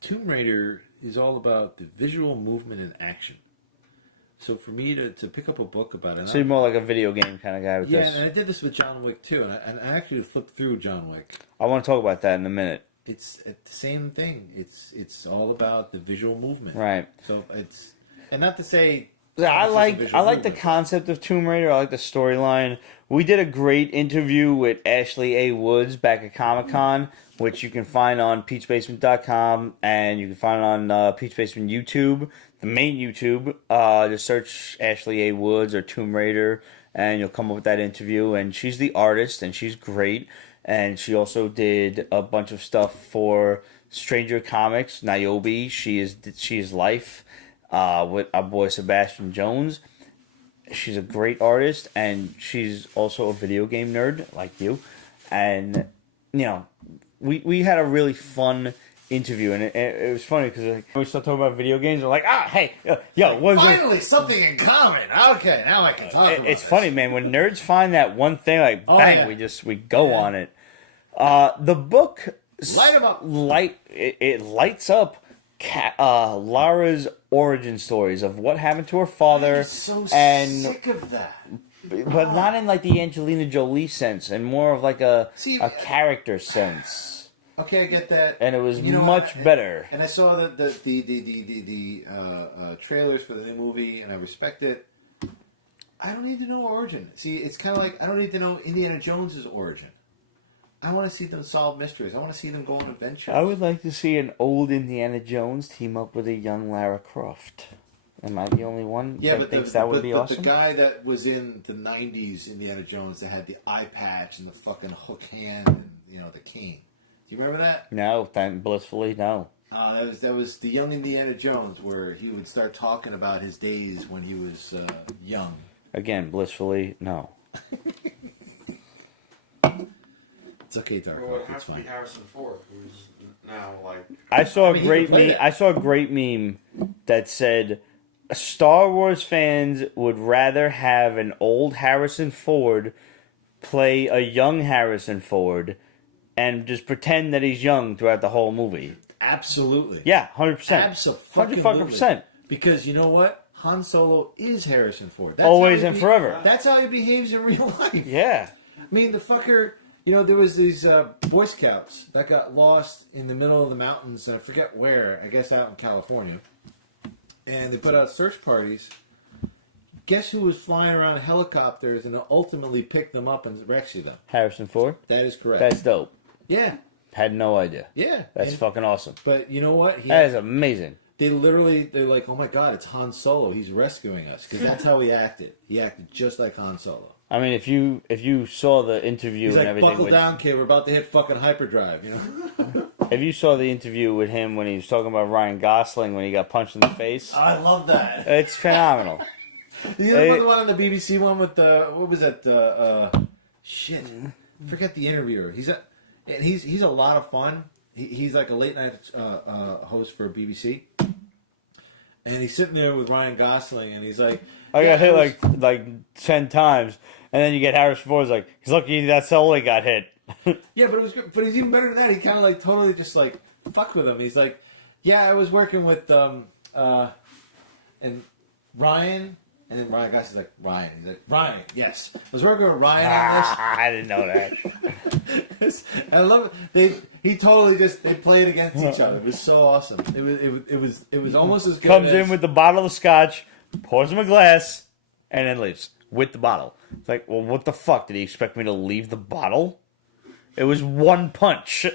Tomb Raider is all about the visual movement and action. So for me to pick up a book about it... So you're more like a video game kind of guy with yeah, this. and I did this with John Wick, too. And I actually flipped through John Wick. I want to talk about that in a minute. It's the same thing. It's all about the visual movement. Right. So it's... And not to say... Yeah, I like the movement. concept of Tomb Raider. I like the storyline. We did a great interview with Ashley A. Woods back at Comic-Con, which you can find on peachbasement.com, and you can find it on Peach Basement YouTube, the main YouTube. Just search Ashley A. Woods or Tomb Raider, and you'll come up with that interview. And she's the artist, and she's great. And she also did a bunch of stuff for Stranger Comics, Niobe. She is Life. With our boy Sebastian Jones. She's a great artist, and she's also a video game nerd like you. And we had a really fun interview, and it was funny because when we started talking about video games, we're like, hey, yo, what's Finally, something in common. Okay, now I can talk about it's this. funny, man. When nerds find that one thing, like bang, yeah. we go on it. The book Light 'em up. it lights up Lara's origin stories of what happened to her father, I'm so and sick of that. but not in like the Angelina Jolie sense, and more of like a character sense. Okay, I get that. And it was much better. And I saw the trailers for the new movie, and I respect it. I don't need to know origin. See, it's kind of like I don't need to know Indiana Jones's origin. I want to see them solve mysteries. I want to see them go on adventures. I would like to see an old Indiana Jones team up with a young Lara Croft. Am I the only one that thinks that would be awesome? The guy that was in the 90s Indiana Jones that had the eye patch and the fucking hook hand and, the cane. Do you remember that? No, blissfully, no. That was the young Indiana Jones where he would start talking about his days when he was young. Again, blissfully, no. It's okay, Darkhawk. Well, it would It's have to be fine. Harrison Ford, who's now like. I saw he a great can play meme. that. I saw a great meme that said Star Wars fans would rather have an old Harrison Ford play a young Harrison Ford and just pretend that he's young throughout the whole movie. Absolutely. Yeah, 100%. Absolutely. 100%. Because you know what? Han Solo is Harrison Ford. Always how and he forever. That's how he behaves in real life. Yeah. I mean, the fucker. There was these Boy Scouts that got lost in the middle of the mountains. I forget where. I guess out in California. And they put out search parties. Guess who was flying around helicopters and ultimately picked them up and rescued them? Harrison Ford? That is correct. That's dope. Yeah. Had no idea. Yeah. That's fucking awesome. But you know what? That is amazing. They're like, oh my god, it's Han Solo. He's rescuing us. Because that's how he acted. He acted just like Han Solo. I mean, if you saw the interview He's and like, everything, buckle down, kid. We're about to hit fucking hyperdrive. If you saw the interview with him when he was talking about Ryan Gosling when he got punched in the face, I love that. it's phenomenal. The other one on the BBC one with the what was that? Shit, forget the interviewer. He's a lot of fun. He's like a late night host for BBC, and he's sitting there with Ryan Gosling, and he's like, I got hit like 10 times, and then you get Harrison Ford's like, he's lucky that's all he got hit. Yeah, but it was good. But he's even better than that. He kind of like totally just like fuck with him. He's like, yeah, I was working with and Ryan. And then Ryan Gosling's like, Ryan. He's like, Ryan, yes. I was working with Ryan on this. I didn't know that. And I love it. He totally they played against each other. It was so awesome. It was almost as good. Comes as, in with the bottle of scotch, pours him a glass, and then leaves with the bottle. It's like, well, what the fuck? Did he expect me to leave the bottle? It was one punch.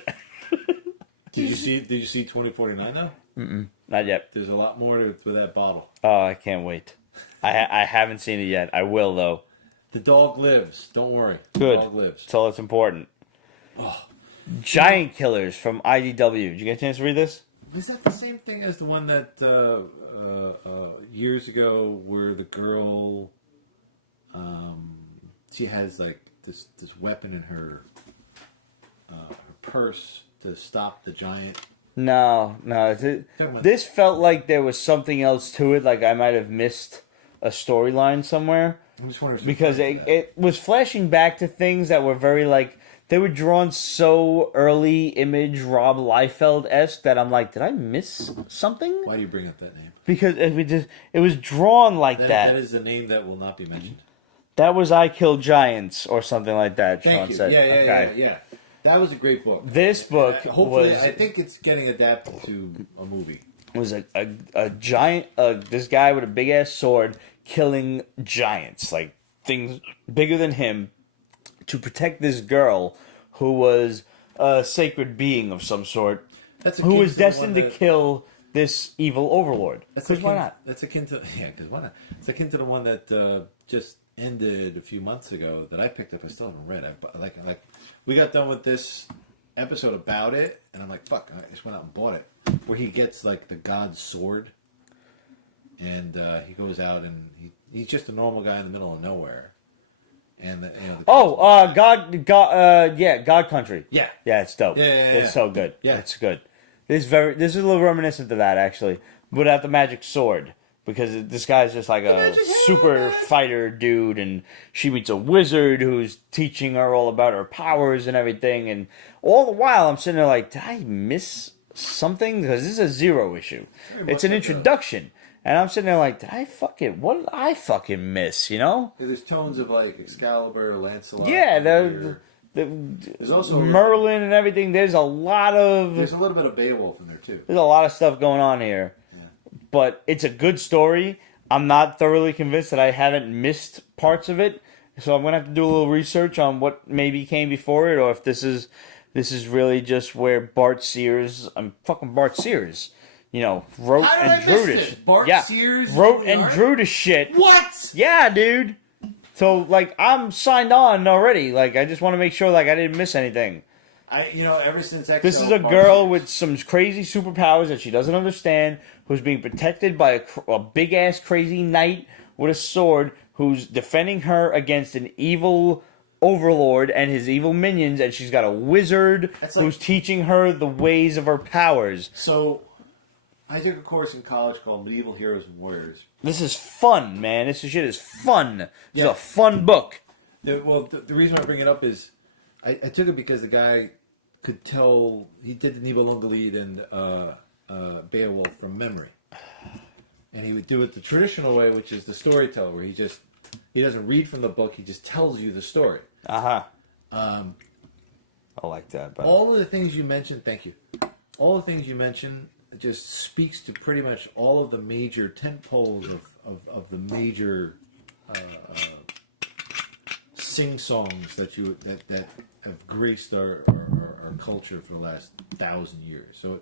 Did you see 2049 though? Not yet. There's a lot more to that bottle. Oh, I can't wait. I haven't seen it yet. I will though. The dog lives. Don't worry. Good. The dog lives. That's all that's important. Oh. Giantkillers from IDW. Did you get a chance to read this? Was that the same thing as the one that years ago where the girl, she has like this weapon in her purse to stop the giant? No. This felt like there was something else to it. Like I might have missed a storyline somewhere. I'm just wondering Because it was flashing back to things that were very like, they were drawn so early image Rob Liefeld-esque that I'm like, did I miss something? Why do you bring up that name? Because it was drawn like that. That is the name that will not be mentioned. That was I Killed Giants or something like that, Sean Thank you. said. Yeah. That was a great book. This book Hopefully, was... I think it's getting adapted to a movie. was a giant, this guy with a big ass sword killing giants, like things bigger than him, to protect this girl who was a sacred being of some sort, who was destined to kill this evil overlord. Because why not? That's akin to because why not? It's akin to the one that just ended a few months ago that I picked up. I still haven't read. Like we got done with this episode about it, and I'm like, fuck! I just went out and bought it. Where he gets like the god's sword, and he goes out and he's just a normal guy in the middle of nowhere. And God Country. Yeah, it's dope. Yeah. It's so good. Yeah, it's good. This is a little reminiscent to that actually, without the magic sword. Because this guy's just like a super fighter dude, and she meets a wizard who's teaching her all about her powers and everything. And all the while, I'm sitting there like, did I miss something? Because this is a zero issue. It's an introduction. And I'm sitting there like, what did I fucking miss, you know? There's tones of like Excalibur, Lancelot. Yeah, Guinevere. there's also Merlin and everything. There's a little bit of Beowulf in there too. There's a lot of stuff going on here. Yeah. But it's a good story. I'm not thoroughly convinced that I haven't missed parts of it. So I'm going to have to do a little research on what maybe came before it, or if this is really just where Bart Sears, wrote How did and I drew miss this. this? Bart Sears wrote doing the and art? drew the shit. What? Yeah, dude. So, like, I'm signed on already. Like, I just want to make sure, like, I didn't miss anything. Ever since XL, This is a girl with some crazy superpowers that she doesn't understand, who's being protected by a big-ass crazy knight with a sword who's defending her against an evil overlord and his evil minions, and she's got a wizard who's teaching her the ways of her powers. So, I took a course in college called Medieval Heroes and Warriors. This is fun, man. This shit is fun. This is Yeah. a fun book. The reason I bring it up is I took it because the guy could tell he did the Nibelungenlied and Beowulf from memory, and he would do it the traditional way, which is the storyteller, where he doesn't read from the book; he just tells you the story. I like that. But All of the things you mentioned, thank you. All the things you mentioned just speaks to pretty much all of the major tentpoles of the major sing songs that have graced our culture for the last 1,000 years. So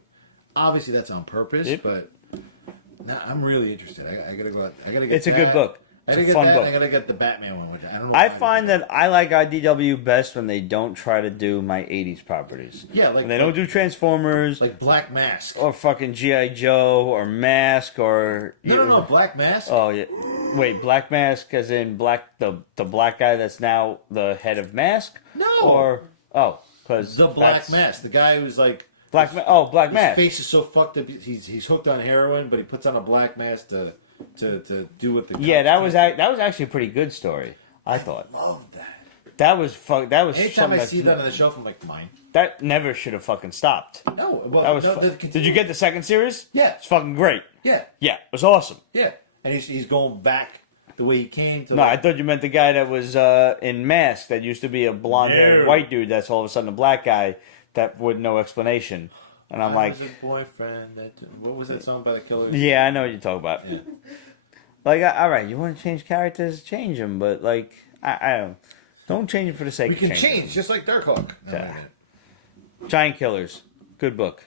obviously that's on purpose, but now I'm really interested. I gotta go out. I gotta get. it's a good book. It's a fun book. I gotta get the Batman one. Which I don't know. I find that I like IDW best when they don't try to do my 80s properties. Yeah, like when they don't do Transformers, like Black Mask or fucking G.I. Joe, or Mask, or... No, Black Mask. Oh, yeah. Wait, Black Mask as in the black guy that's now the head of Mask? No. Or... Oh, because... The Black Mask. The guy who's like... Black Mask. His face is so fucked up. He's hooked on heroin, but he puts on a black mask to do what the... Yeah, that was actually a pretty good story, I thought. I love that. That was Anytime I see that on the shelf, I'm like, mine. That never should have fucking stopped. No. Well, That was no, Did you get the second series? Yeah. It's fucking great. Yeah. Yeah, it was awesome. Yeah. And he's going back the way he came to... No, I thought you meant the guy that was in Mask that used to be a blonde-haired white dude that's all of a sudden a black guy that with no explanation. And I'm like... was a boyfriend that... What was that song by the Killers? Yeah, I know what you're talking about. Yeah. Like, all right, you want to change characters, change them, but like, I don't change them for the sake We of can changing change, just like Darkhawk. No, Yeah. Giantkillers, good book.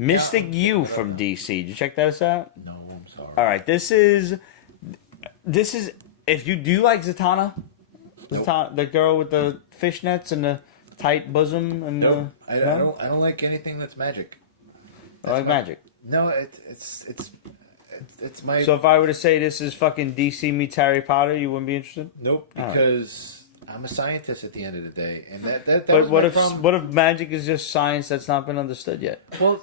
Mystik U from DC. Did you check that out? No, I'm sorry. All right, this is if you like Zatanna, the girl with the fishnets and the tight bosom and No, I no? don't like anything that's magic. I like magic. No, it's my... So if I were to say this is fucking DC meets Harry Potter, you wouldn't be interested? Nope, All right. because I'm a scientist at the end of the day, and that But was what my if problem. what if magic is just science that's not been understood yet? Well,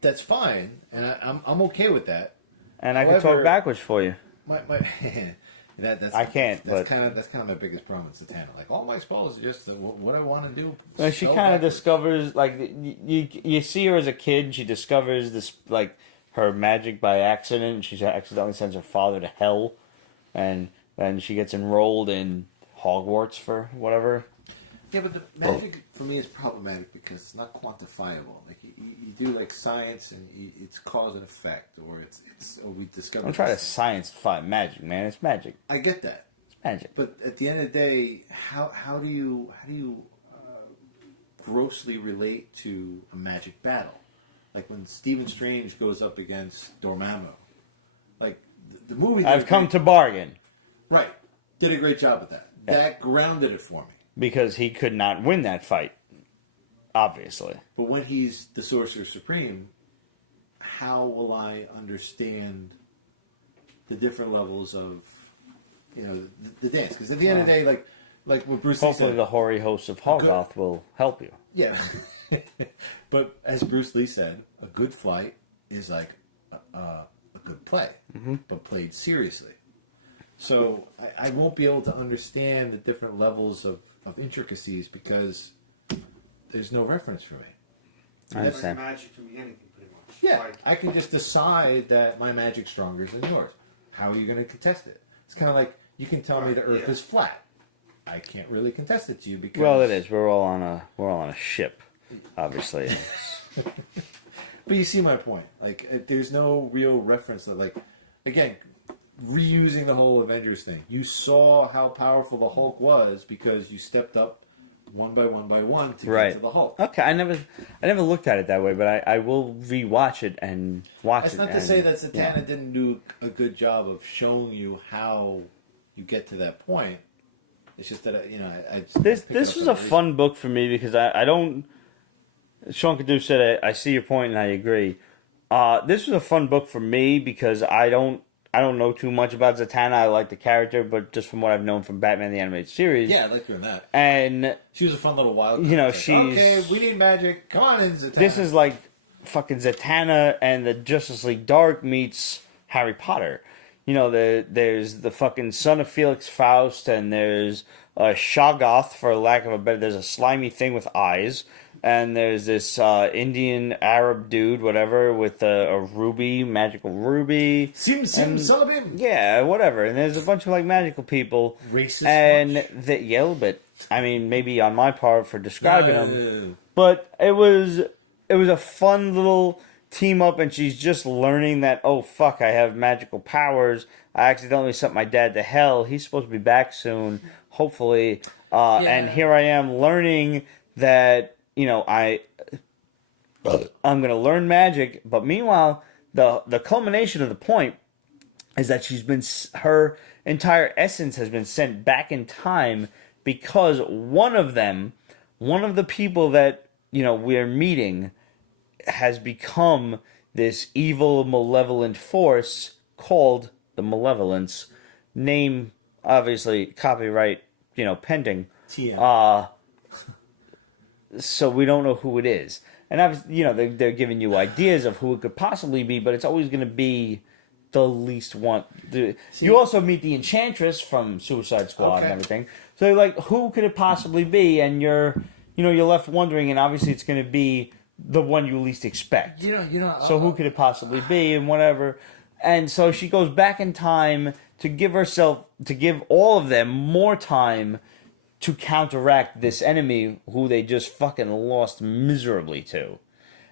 that's fine, and I'm okay with that. And I can However, talk backwards for you. My that's I can't, That's but- kind of my biggest problem with Zatanna. Like all my spells are just what I want to do. Well, she spell kind of backwards. discovers, like, you see her as a kid, and she discovers this, like, her magic by accident, and she accidentally sends her father to hell, and then she gets enrolled in Hogwarts for whatever. Yeah, but the magic for me is problematic because it's not quantifiable. Like you do like science, and it's cause and effect, or or we discover. Don't try to science-defy magic, man. It's magic. I get that, It's magic. but at the end of the day, how do you grossly relate to a magic battle? Like when Stephen Strange goes up against Dormammu, like the movie. I've come to bargain. Right, did a great job at that. Yeah. That grounded it for me. Because he could not win that fight, obviously. But when he's the Sorcerer Supreme, how will I understand the different levels of, the dance? Because at the end of the day, like what Bruce Lee Hopefully said, the hoary hosts of Hoggoth will help you. yeah. But as Bruce Lee said, a good flight is like a good play, but played seriously. So I won't be able to understand the different levels of intricacies because there's no reference for me. I understand. Magic can be anything, pretty much. Yeah, Like, I can just decide that my magic's stronger than yours. How are you going to contest it? It's kind of like you can tell me the Earth is flat. I can't really contest it to you because Well, it is. We're all on a ship, obviously. But you see my point. Like, there's no real reference that, like, again, reusing the whole Avengers thing. You saw how powerful the Hulk was because you stepped up one by one to get to the Hulk. Okay, I never looked at it that way, but I will rewatch it and watch That's it. not to say that Zatanna didn't do a good job of showing you how you get to that point. It's just that I just This was a fun book for me because I don't. Sean Cadu said I see your point and I agree. This was a fun book for me because I don't know too much about Zatanna. I like the character, but just from what I've known from Batman the Animated Series. Yeah, I like her in that. And she was a fun little wild card. You know, like, she's okay, we need magic. Come on in, Zatanna. This is like fucking Zatanna and the Justice League Dark meets Harry Potter. You know, there's the fucking son of Felix Faust, and there's a Shoggoth, for lack of a better. There's a slimy thing with eyes, and there's this Indian Arab dude, whatever, with a ruby, magical ruby. Sim Salabim. Yeah, whatever. And there's a bunch of like magical people. Racist. And that yell, but I mean, maybe on my part for describing them, but it was a fun little team up, and she's just learning that, oh fuck, I have magical powers. I accidentally sent my dad to hell. He's supposed to be back soon, hopefully. And here I am learning that, you know, I'm going to learn magic. But meanwhile, the culmination of the point is that her entire essence has been sent back in time because one of the people that, you know, we're meeting has become this evil, malevolent force called the Malevolence. Name, obviously, copyright, you know, pending. TM. So we don't know who it is. And obviously, you know, they're giving you ideas of who it could possibly be, but it's always going to be the least one. You also meet the Enchantress from Suicide Squad and everything. So you're like, who could it possibly be? And you're left wondering, and obviously it's going to be the one you least expect. So who could it possibly be, and whatever. And so she goes back in time to give all of them more time to counteract this enemy who they just fucking lost miserably to.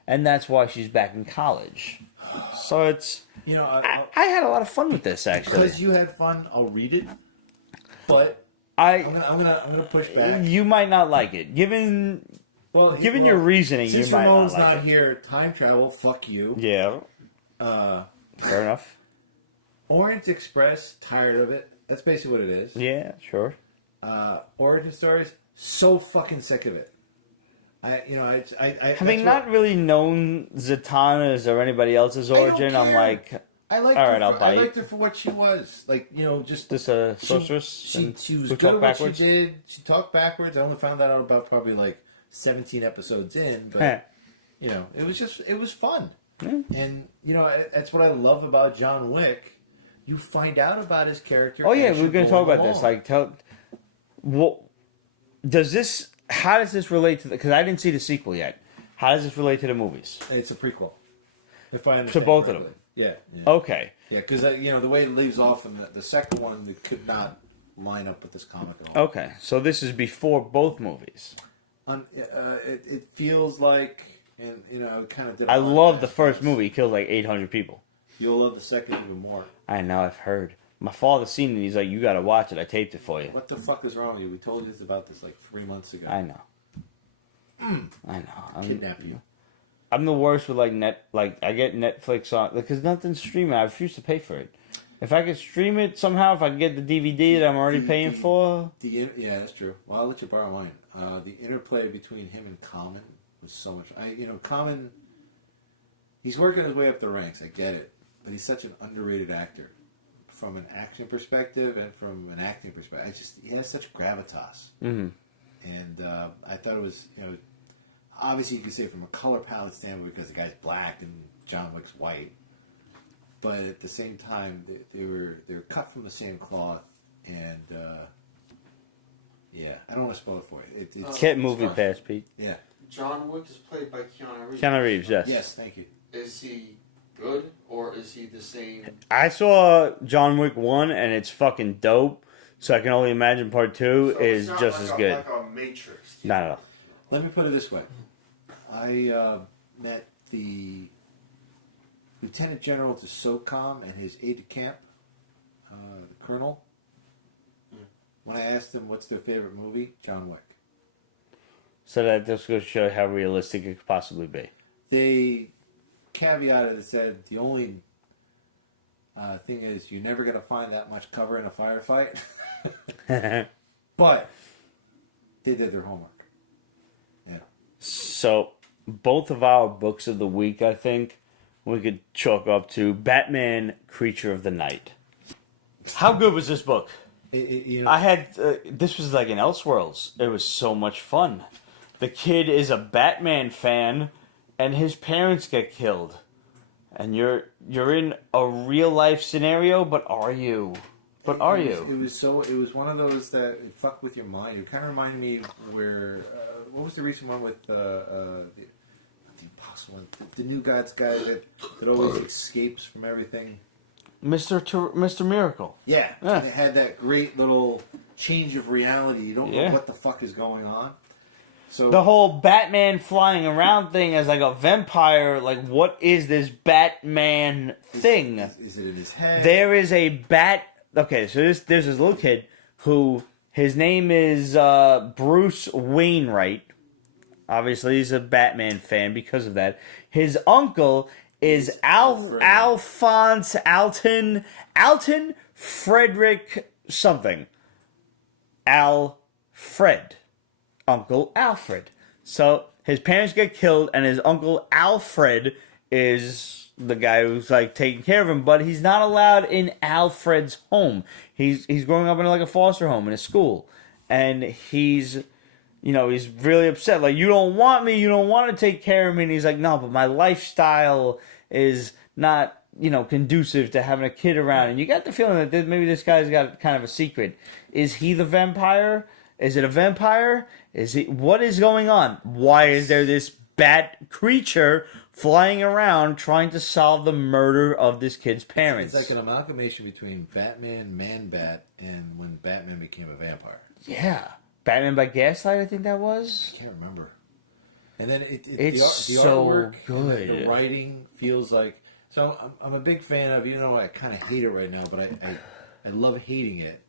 And that's why she's back in college. So it's... You know, I had a lot of fun with this, actually. Because you had fun, I'll read it. But I'm gonna push back. You might not like it. Given your reasoning, you might Ramon's not like not here, time travel, fuck you. Yeah. Fair enough. Orient Express, tired of it. That's basically what it is. Yeah, sure. Origin stories, so fucking sick of it. Having not really known Zatanna's or anybody else's origin, I'm like, I liked all her right, I'll I bite. liked her for what she was. Like, you know, just This a sorceress? She was who good talked at what backwards? she did. She talked backwards. I only found that out about probably like 17 episodes in, but you know, it was fun. And you know, that's what I love about John Wick. You find out about his character. Oh yeah, we're going to talk about this. Like, how does this relate to because I didn't see the sequel yet. How does this relate to the movies? It's a prequel. If I understand to both correctly. of them. Yeah. Okay. Yeah, because you know the way it leaves off in the second one, it could not line up with this comic at all. Okay, so this is before both movies. It feels like, and you know, it kind of did. I love the first movie. He killed like 800 people. You'll love the second even more. I know. I've heard. My father's seen it. He's like, "You got to watch it. I taped it for you." What the fuck is wrong with you? We told you about this like 3 months ago. I know. I know. Kidnap you. I'm the worst with like I get Netflix on because nothing's streaming. I refuse to pay for it. If I could stream it somehow, if I could get the DVD that I'm already paying for. Yeah, that's true. Well, I'll let you borrow mine. The interplay between him and Common was so much. Common. He's working his way up the ranks. I get it, but he's such an underrated actor, from an action perspective and from an acting perspective. He has such gravitas. Mm-hmm. And I thought it was, you know, obviously you could say from a color palette standpoint because the guy's black and John Wick's white, but at the same time they were cut from the same cloth, and yeah, I don't want to spoil it for you. Can't movie pass, Pete. Yeah. John Wick is played by Keanu Reeves. Keanu Reeves, yes. Yes, thank you. is he good or is he the same? I saw John Wick 1 and it's fucking dope. So I can only imagine part 2 So is it's not just like as good. Like a Matrix. Not at all. Let me put it this way. I met the Lieutenant General to SOCOM and his aide-de-camp, the Colonel. When I asked them what's their favorite movie, John Wick. So that just goes to show how realistic it could possibly be. They caveated and said the only thing is you're never going to find that much cover in a firefight. But they did their homework. Yeah. So both of our books of the week, I think, we could chalk up to Batman Creature of the Night. How good was this book? You know, I had this was like in Elseworlds. It was so much fun. The kid is a Batman fan, and his parents get killed, and you're in a real life scenario. But are you? But are you? It was one of those that it fucked with your mind. It kind of reminded me where what was the recent one with the impossible, the New Gods guy that always escapes from everything. Mr. Miracle. Yeah, and it had that great little change of reality. You don't know what the fuck is going on. So The whole Batman flying around thing as like a vampire, like what is this Batman thing? Is it in his head? There is a bat. Okay, so there's this little kid who his name is Bruce Wainwright. Obviously, he's a Batman fan because of that. His uncle is Alton Frederick something. Alfred. Uncle Alfred. So his parents get killed, and his uncle Alfred is the guy who's like taking care of him, but he's not allowed in Alfred's home. He's growing up in like a foster home in a school, and he's really upset. Like, you don't want me, you don't want to take care of me. And he's like, no, but my lifestyle is not, conducive to having a kid around. And you got the feeling that maybe this guy's got kind of a secret. Is he the vampire? Is it a vampire? What is going on? Why is there this bat creature flying around trying to solve the murder of this kid's parents? It's like an amalgamation between Batman, Man-Bat, and when Batman became a vampire. Yeah. Batman by Gaslight, I think that was. I can't remember. And then It's the so artwork, good. the writing feels like... So I'm a big fan of, I kind of hate it right now, but I love hating it.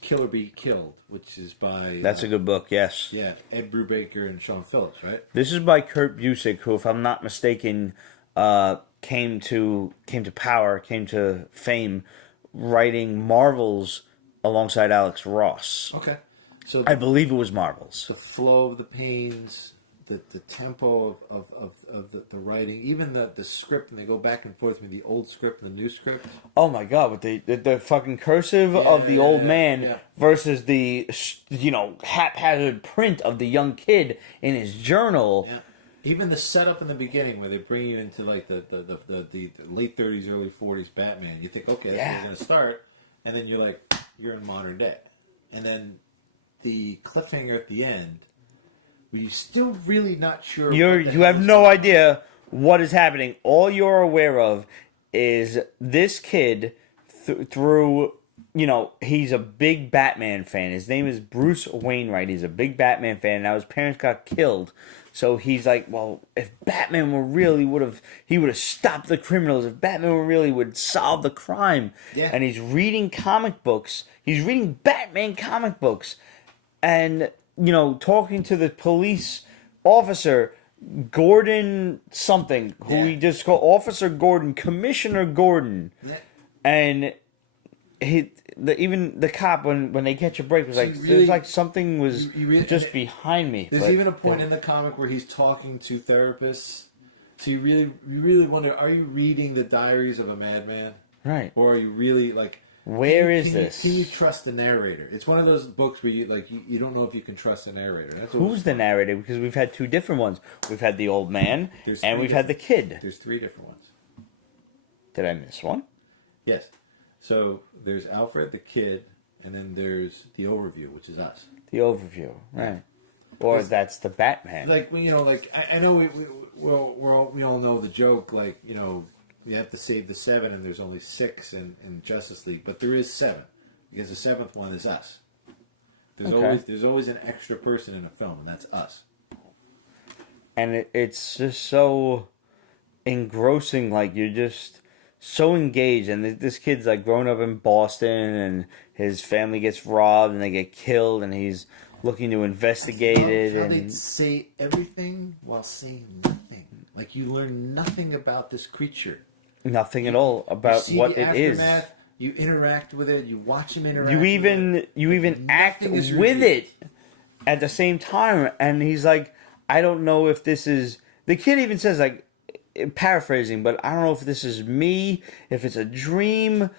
Kill or Be Killed, which is by... That's a good book, yes. Yeah, Ed Brubaker and Sean Phillips, right? This is by Kurt Busiek, who, if I'm not mistaken, came to fame writing Marvels alongside Alex Ross. Okay. So I believe it was Marvels. the flow of the pains, the tempo of the writing, even the script, and they go back and forth between the old script and the new script. Oh my god, with the fucking cursive of the old man versus the haphazard print of the young kid in his journal. Yeah. Even the setup in the beginning where they bring you into like the late 30s, early 40s Batman, you think, okay, that's where it's going to start, and then you're in modern day, and then the cliffhanger at the end, where you're still really not sure. You have no idea what is happening. All you're aware of is this kid through. He's a big Batman fan. His name is Bruce Wainwright. He's a big Batman fan. Now his parents got killed. So he's like, well, if Batman he would have stopped the criminals. If Batman would solve the crime. Yeah. And he's reading comic books. He's reading Batman comic books. And, talking to the police officer, Gordon something, who he just called Officer Gordon, Commissioner Gordon. Yeah. And even the cop, when they catch a break, was like, it was like something was just behind me. There's even a point in the comic where he's talking to therapists. So you really wonder, are you reading the diaries of a madman? Right. Or are you really like... Where is this? Can you trust the narrator? It's one of those books where you don't know if you can trust the narrator. Who's the narrator? Because we've had two different ones. We've had the old man, and we've had the kid. There's three different ones. Did I miss one? Yes. So there's Alfred, the kid, and then there's the overview, which is us. The overview, right. or that's the Batman. Like, I know we all know the joke. Like, you have to save the 7, and there's only 6 in Justice League, but there is 7 because the 7th one is us. There's always an extra person in a film, and that's us. And it's just so engrossing. Like, you're just so engaged. And this kid's like growing up in Boston, and his family gets robbed, and they get killed, and he's looking to investigate it. How And they say everything while saying nothing. Like, you learn nothing about this creature. nothing at all about what it is. You interact with it. You watch him interact. You even act with it at the same time, and he's like, I don't know if this is. The kid even says, like, paraphrasing, but I don't know if this is me, if it's a dream,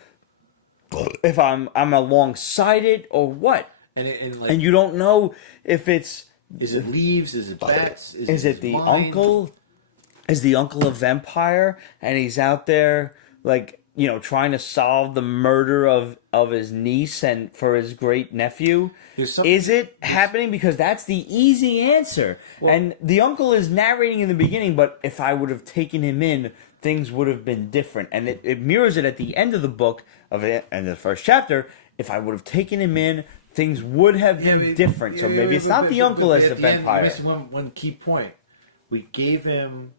if I'm alongside it or what. And you don't know if it's. Is it leaves? Is it bats? Is it the uncle? Is the uncle a vampire, and he's out there like, trying to solve the murder of his niece and for his great nephew? Is it happening? Because that's the easy answer. Well, and the uncle is narrating in the beginning, but if I would have taken him in, things would have been different. And it mirrors it at the end of the book, and the first chapter. If I would have taken him in, things would have been different. So maybe it's not the uncle as the vampire. End, one key point. We gave him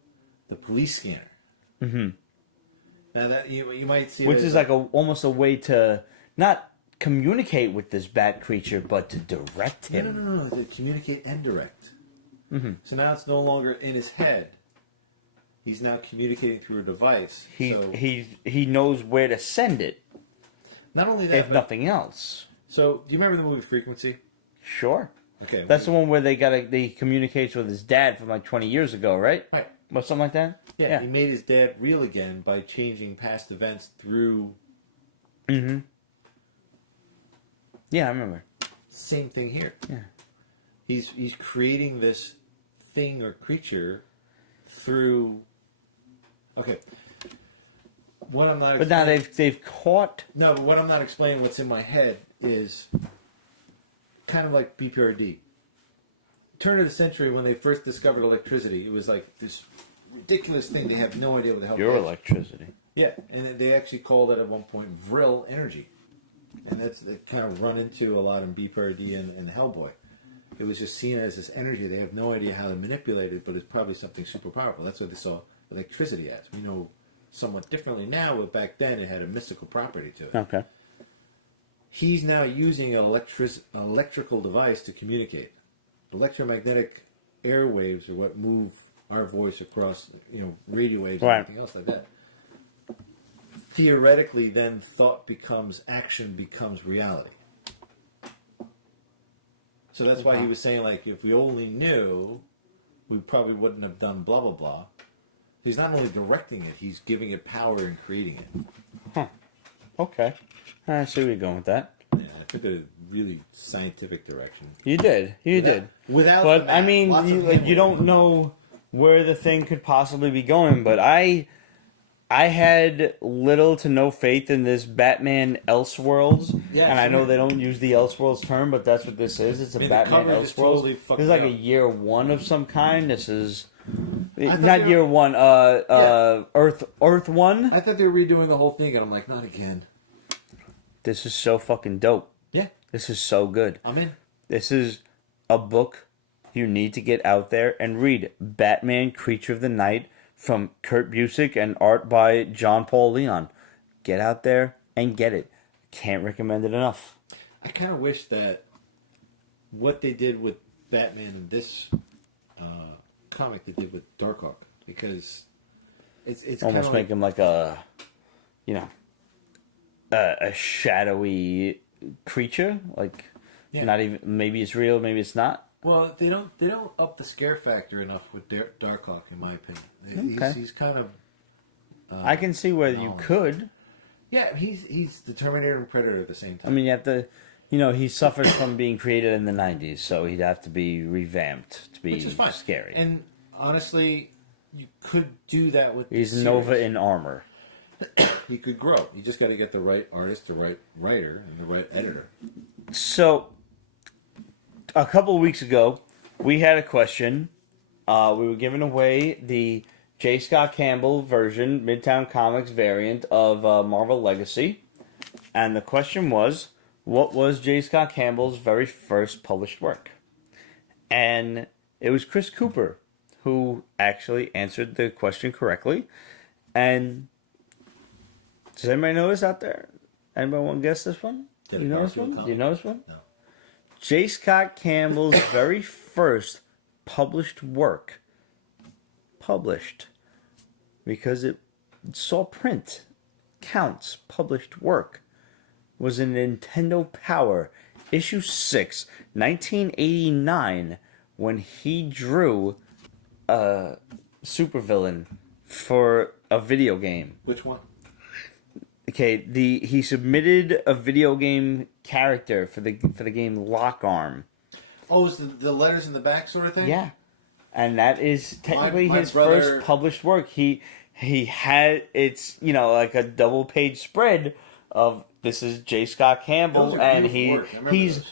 the police scanner. Mm-hmm. Now that you might see, which is like almost a way to not communicate with this bat creature, but to direct him. No, to communicate and direct. Mm-hmm. So now it's no longer in his head. He's now communicating through a device. He knows where to send it. Not only that, if nothing else. So, do you remember the movie Frequency? Sure. Okay. That's the one where he communicates with his dad from like 20 years ago, right? Right. Or something like that? Yeah, he made his dad real again by changing past events through... Mm-hmm. Yeah, I remember. Same thing here. Yeah. He's creating this thing or creature through... Okay. What I'm not... But now they've caught... No, but what I'm not explaining, what's in my head, is kind of like BPRD. Turn of the century, when they first discovered electricity, it was like this ridiculous thing. They have no idea what the hell Your electricity. Yeah, and they actually called it at one point Vril energy. And that's kind of run into a lot in BPRD and Hellboy. It was just seen as this energy. They have no idea how to manipulate it, but it's probably something super powerful. That's what they saw electricity as. We know somewhat differently now, but back then it had a mystical property to it. Okay. He's now using an electrical device to communicate. Electromagnetic airwaves are what move our voice across, radio waves and everything else like that. Theoretically, then thought becomes action, becomes reality. So that's why he was saying, like, if we only knew, we probably wouldn't have done blah, blah, blah. He's not only directing it, he's giving it power and creating it. Huh. Okay. I see where you're going with that. Yeah, I took a really scientific direction. You did. You did. But, I mean, you don't know where the thing could possibly be going, but I had little to no faith in this Batman Elseworlds, and I know they don't use the Elseworlds term, but that's what this is. It's a Batman Elseworlds. Totally this is like a year one of some kind. This is not year one. Earth 1. I thought they were redoing the whole thing, and I'm like, not again. This is so fucking dope. Yeah, this is so good. I'm in. This is a book you need to get out there and read. Batman: Creature of the Night. From Kurt Busiek and art by John Paul Leon. Get out there and get it. Can't recommend it enough. I kind of wish that what they did with Batman in this comic they did with Darkhawk, because it's almost make him like a shadowy creature. Like not even, maybe it's real, maybe it's not. Well, they don't up the scare factor enough with Darkhawk, in my opinion. He's kind of. I can see where you could. Yeah, he's the Terminator and Predator at the same time. I mean, you have to. He suffered from being created in the 90s, so he'd have to be revamped to be which is fine. Scary. And honestly, you could do that with. He's Nova in armor. He could grow. You just got to get the right artist, the right writer, and the right editor. So. A couple of weeks ago, we had a question. We were giving away the J. Scott Campbell version, Midtown Comics variant of Marvel Legacy. And the question was, what was J. Scott Campbell's very first published work? And it was Chris Cooper who actually answered the question correctly. And does anybody know this out there? Anybody want to guess this one? Did You it know this Garfield one? come? Do you know this one? No. J. Scott Campbell's very first published work. Published. Because it saw print. Counts. Published work. Was in Nintendo Power. Issue 6. 1989. When he drew a supervillain for a video game. Which one? Okay, he submitted a video game character for the game Lock Arm. Oh, is the letters in the back sort of thing? Yeah, and that is technically My his brother- first published work. He had it's like a double page spread of this is J. Scott Campbell, Those are and beautiful work. I remember he's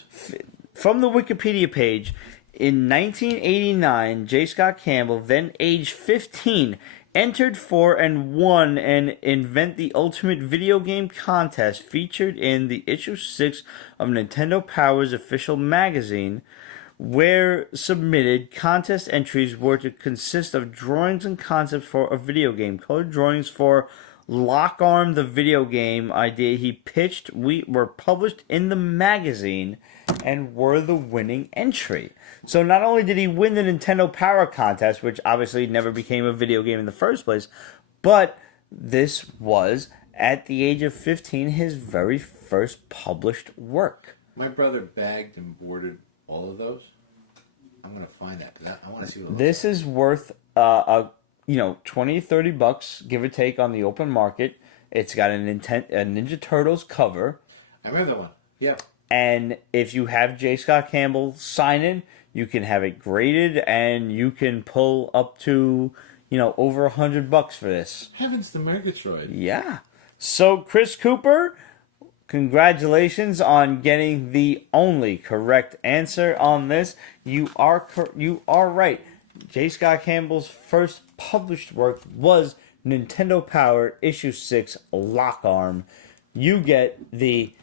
from the Wikipedia page. In 1989, J. Scott Campbell, then age 15, entered for and won an Invent the Ultimate Video Game contest featured in the issue 6 of Nintendo Power's official magazine, where submitted contest entries were to consist of drawings and concepts for a video game. Colored drawings for Lock Arm, the video game idea he pitched, were published in the magazine and were the winning entry. So not only did he win the Nintendo Power contest, which obviously never became a video game in the first place, but this was, at the age of 15, his very first published work. My brother bagged and boarded all of those. I'm gonna find that. I want to see what This is worth 20 30 bucks, give or take, on the open market. It's got a Ninja Turtles cover. I remember that one. Yeah. And if you have J. Scott Campbell sign it, you can have it graded, and you can pull up to, over $100 for this. Heavens to Murgatroyd. Yeah. So, Chris Cooper, congratulations on getting the only correct answer on this. You are right. J. Scott Campbell's first published work was Nintendo Power Issue 6 Lock Arm. You get the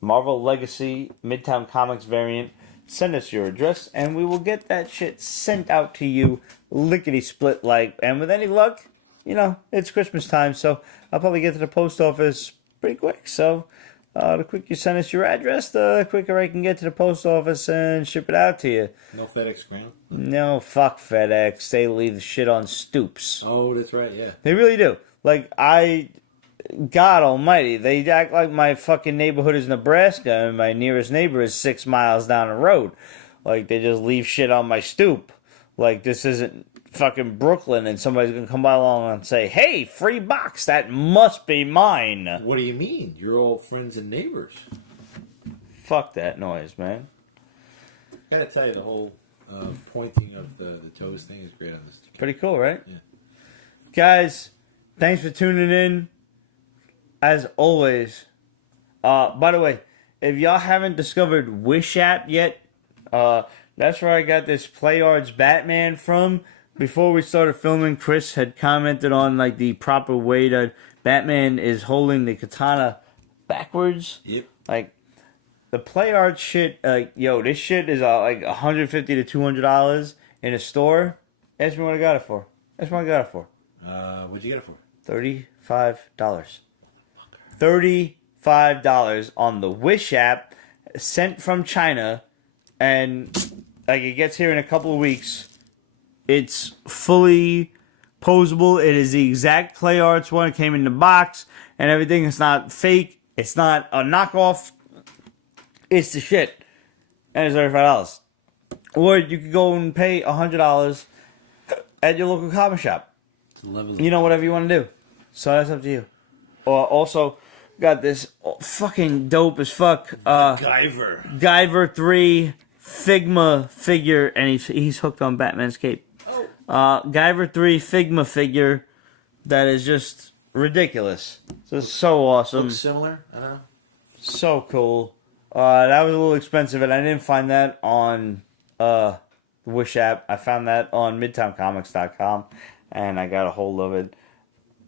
Marvel Legacy Midtown Comics variant. Send us your address and we will get that shit sent out to you lickety split and with any luck, it's Christmas time, so I'll probably get to the post office pretty quick. So the quicker you send us your address, the quicker I can get to the post office and ship it out to you. No FedEx ground? No, fuck FedEx. They leave the shit on stoops. Oh, that's right, yeah. They really do. God almighty, they act like my fucking neighborhood is Nebraska and my nearest neighbor is 6 miles down the road. They just leave shit on my stoop. This isn't fucking Brooklyn and somebody's gonna come by along and say, hey, free box, that must be mine. What do you mean? You're all friends and neighbors. Fuck that noise, man. I gotta tell you, the whole pointing of the toes thing is great on this. Pretty cool, right? Yeah. Guys, thanks for tuning in. As always, by the way, if y'all haven't discovered Wish app yet, that's where I got this PlayArts Batman from. Before we started filming, Chris had commented on the proper way that Batman is holding the katana backwards. Yep. The PlayArts shit, this shit is $150 to $200 in a store. Ask me what I got it for. What'd you get it for? $35. $35 on the Wish app, sent from China, and it gets here in a couple of weeks. It's fully posable. It is the exact PlayArts one. It came in the box and everything. It's not fake. It's not a knockoff. It's the shit. And it's $35. Or you could go and pay $100 at your local comic shop. Whatever you want to do. So that's up to you. Or also got this fucking dope as fuck Guyver 3 Figma figure, and he's hooked on Batman's cape. Guyver 3 Figma figure that is just ridiculous. So awesome. Looks similar? I don't know. So cool. That was a little expensive, and I didn't find that on the Wish app. I found that on MidtownComics.com, and I got a hold of it.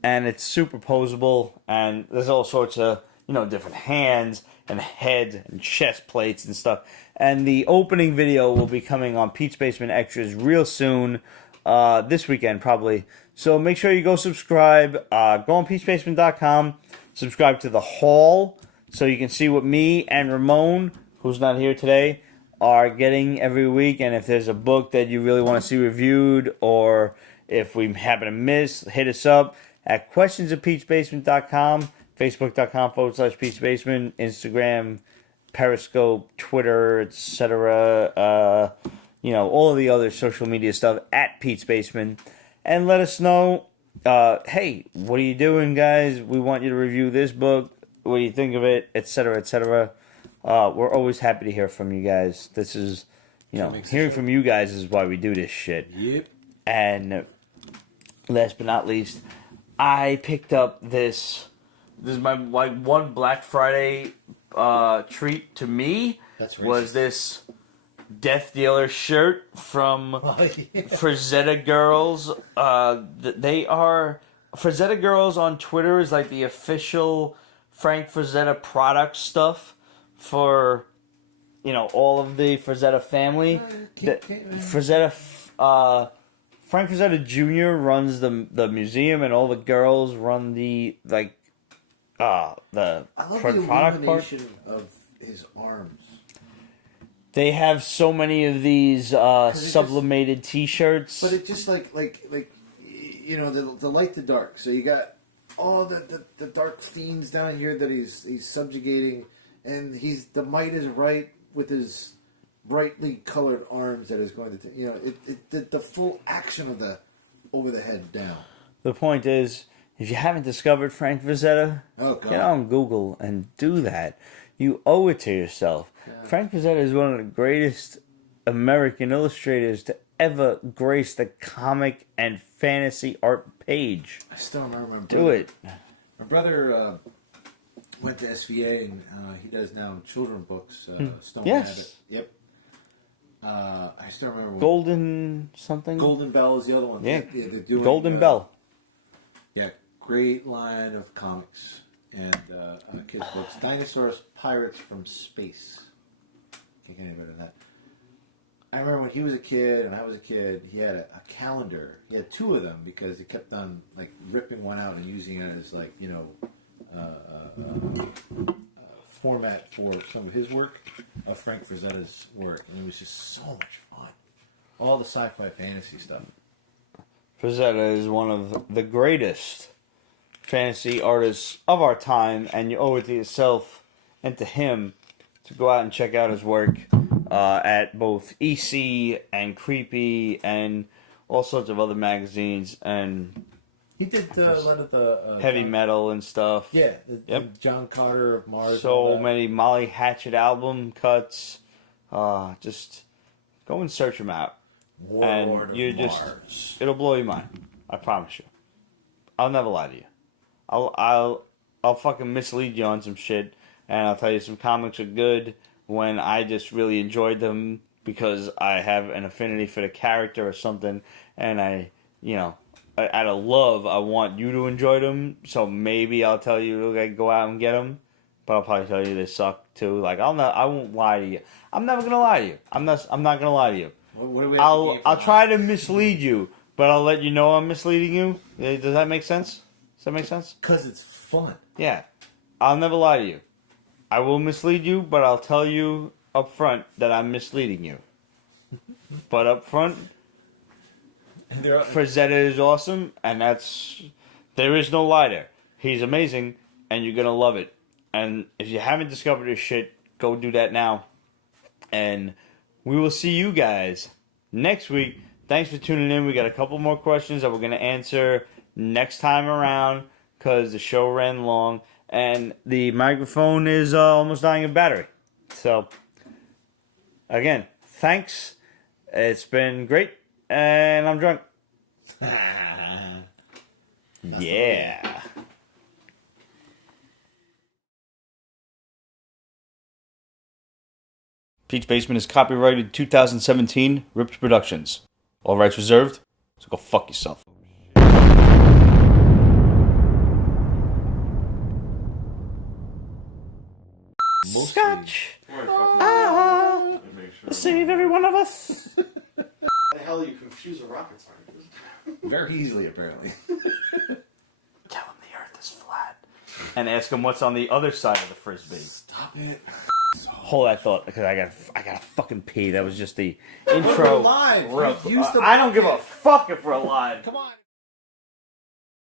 And it's superposable, and there's all sorts of, different hands and heads and chest plates and stuff. And the opening video will be coming on Pete's Basement Extras real soon, this weekend probably. So make sure you go subscribe. Go on Pete'sBasement.com, subscribe to The Haul, so you can see what me and Ramon, who's not here today, are getting every week. And if there's a book that you really want to see reviewed, or if we happen to miss, hit us up at questions@Pete'sBasement.com, Facebook.com/Pete'sBasement, Instagram, Periscope, Twitter, etc. All of the other social media stuff at Pete's Basement. And let us know, hey, what are you doing, guys? We want you to review this book. What do you think of it, etc., etc. We're always happy to hear from you guys. This is, hearing from you guys is why we do this shit. Yep. And last but not least, I picked up this. This is my one Black Friday treat to me. That's was this Death Dealer shirt from Frazetta Girls. They are Frazetta Girls on Twitter is like the official Frank Frazetta product stuff for all of the Frazetta family. Frank Frazetta Jr. runs the museum, and all the girls run the I love the product part. of his arms. They have so many of these sublimated T-shirts. But it's just like the light to dark. So you got all the dark fiends down here that he's subjugating, and the might is right with his brightly colored arms that is going to the full action of the over the head down. The point is, if you haven't discovered Frank Frazetta, get on Google and do that. You owe it to yourself. Yeah. Frank Frazetta is one of the greatest American illustrators to ever grace the comic and fantasy art page. I still remember do it. My brother went to SVA, and he does now children's books. Stone Rabbit. Yep. I still remember. Golden something? Golden Bell is the other one. Yeah. They're doing, Golden Bell. Yeah, great line of comics and kids' books. Dinosaurs, Pirates from Space. Can't get any better than that. I remember when he was a kid and I was a kid, he had a calendar. He had two of them because he kept on ripping one out and using it as format for some of his work, of Frank Frazetta's work, and it was just so much fun. All the sci-fi fantasy stuff. Frazetta is one of the greatest fantasy artists of our time, and you owe it to yourself and to him to go out and check out his work at both EC and Creepy and all sorts of other magazines. And he did a lot of the heavy metal and stuff. Yeah, the John Carter of Mars. So many Molly Hatchet album cuts. Just go and search them out. Warlord and you of just Mars. It'll blow your mind. I promise you. I'll never lie to you. I'll fucking mislead you on some shit, and I'll tell you some comics are good when I just really enjoyed them because I have an affinity for the character or something, and out of love, I want you to enjoy them. So maybe I'll tell you to go out and get them, but I'll probably tell you they suck too. I won't lie to you. I'm never gonna lie to you. I'm not gonna lie to you. I'll try to mislead you, but I'll let you know I'm misleading you. Does that make sense? Does that make sense? Because it's fun. Yeah. I'll never lie to you. I will mislead you, but I'll tell you up front that I'm misleading you. But up front, Frazetta is awesome, and there is no lie there. He's amazing, and you're gonna love it. And if you haven't discovered his shit, go do that now. And we will see you guys next week. Thanks for tuning in. We got a couple more questions that we're going to answer next time around because the show ran long and the microphone is almost dying of battery. So, again, thanks. It's been great, and I'm drunk. Yeah. Pete's Basement is copyrighted 2017, Ripped Productions. All rights reserved, so go fuck yourself. Scotch! Make sure. Save every one of us! How the hell do you confuse a rocket scientist? Very easily, apparently. Tell him the earth is flat. And ask him what's on the other side of the frisbee. Stop it. Hold that thought, because I gotta fucking pee. That was just the intro. We're live. Real- Use the I don't give a bucket. fuck if we're alive. Come on.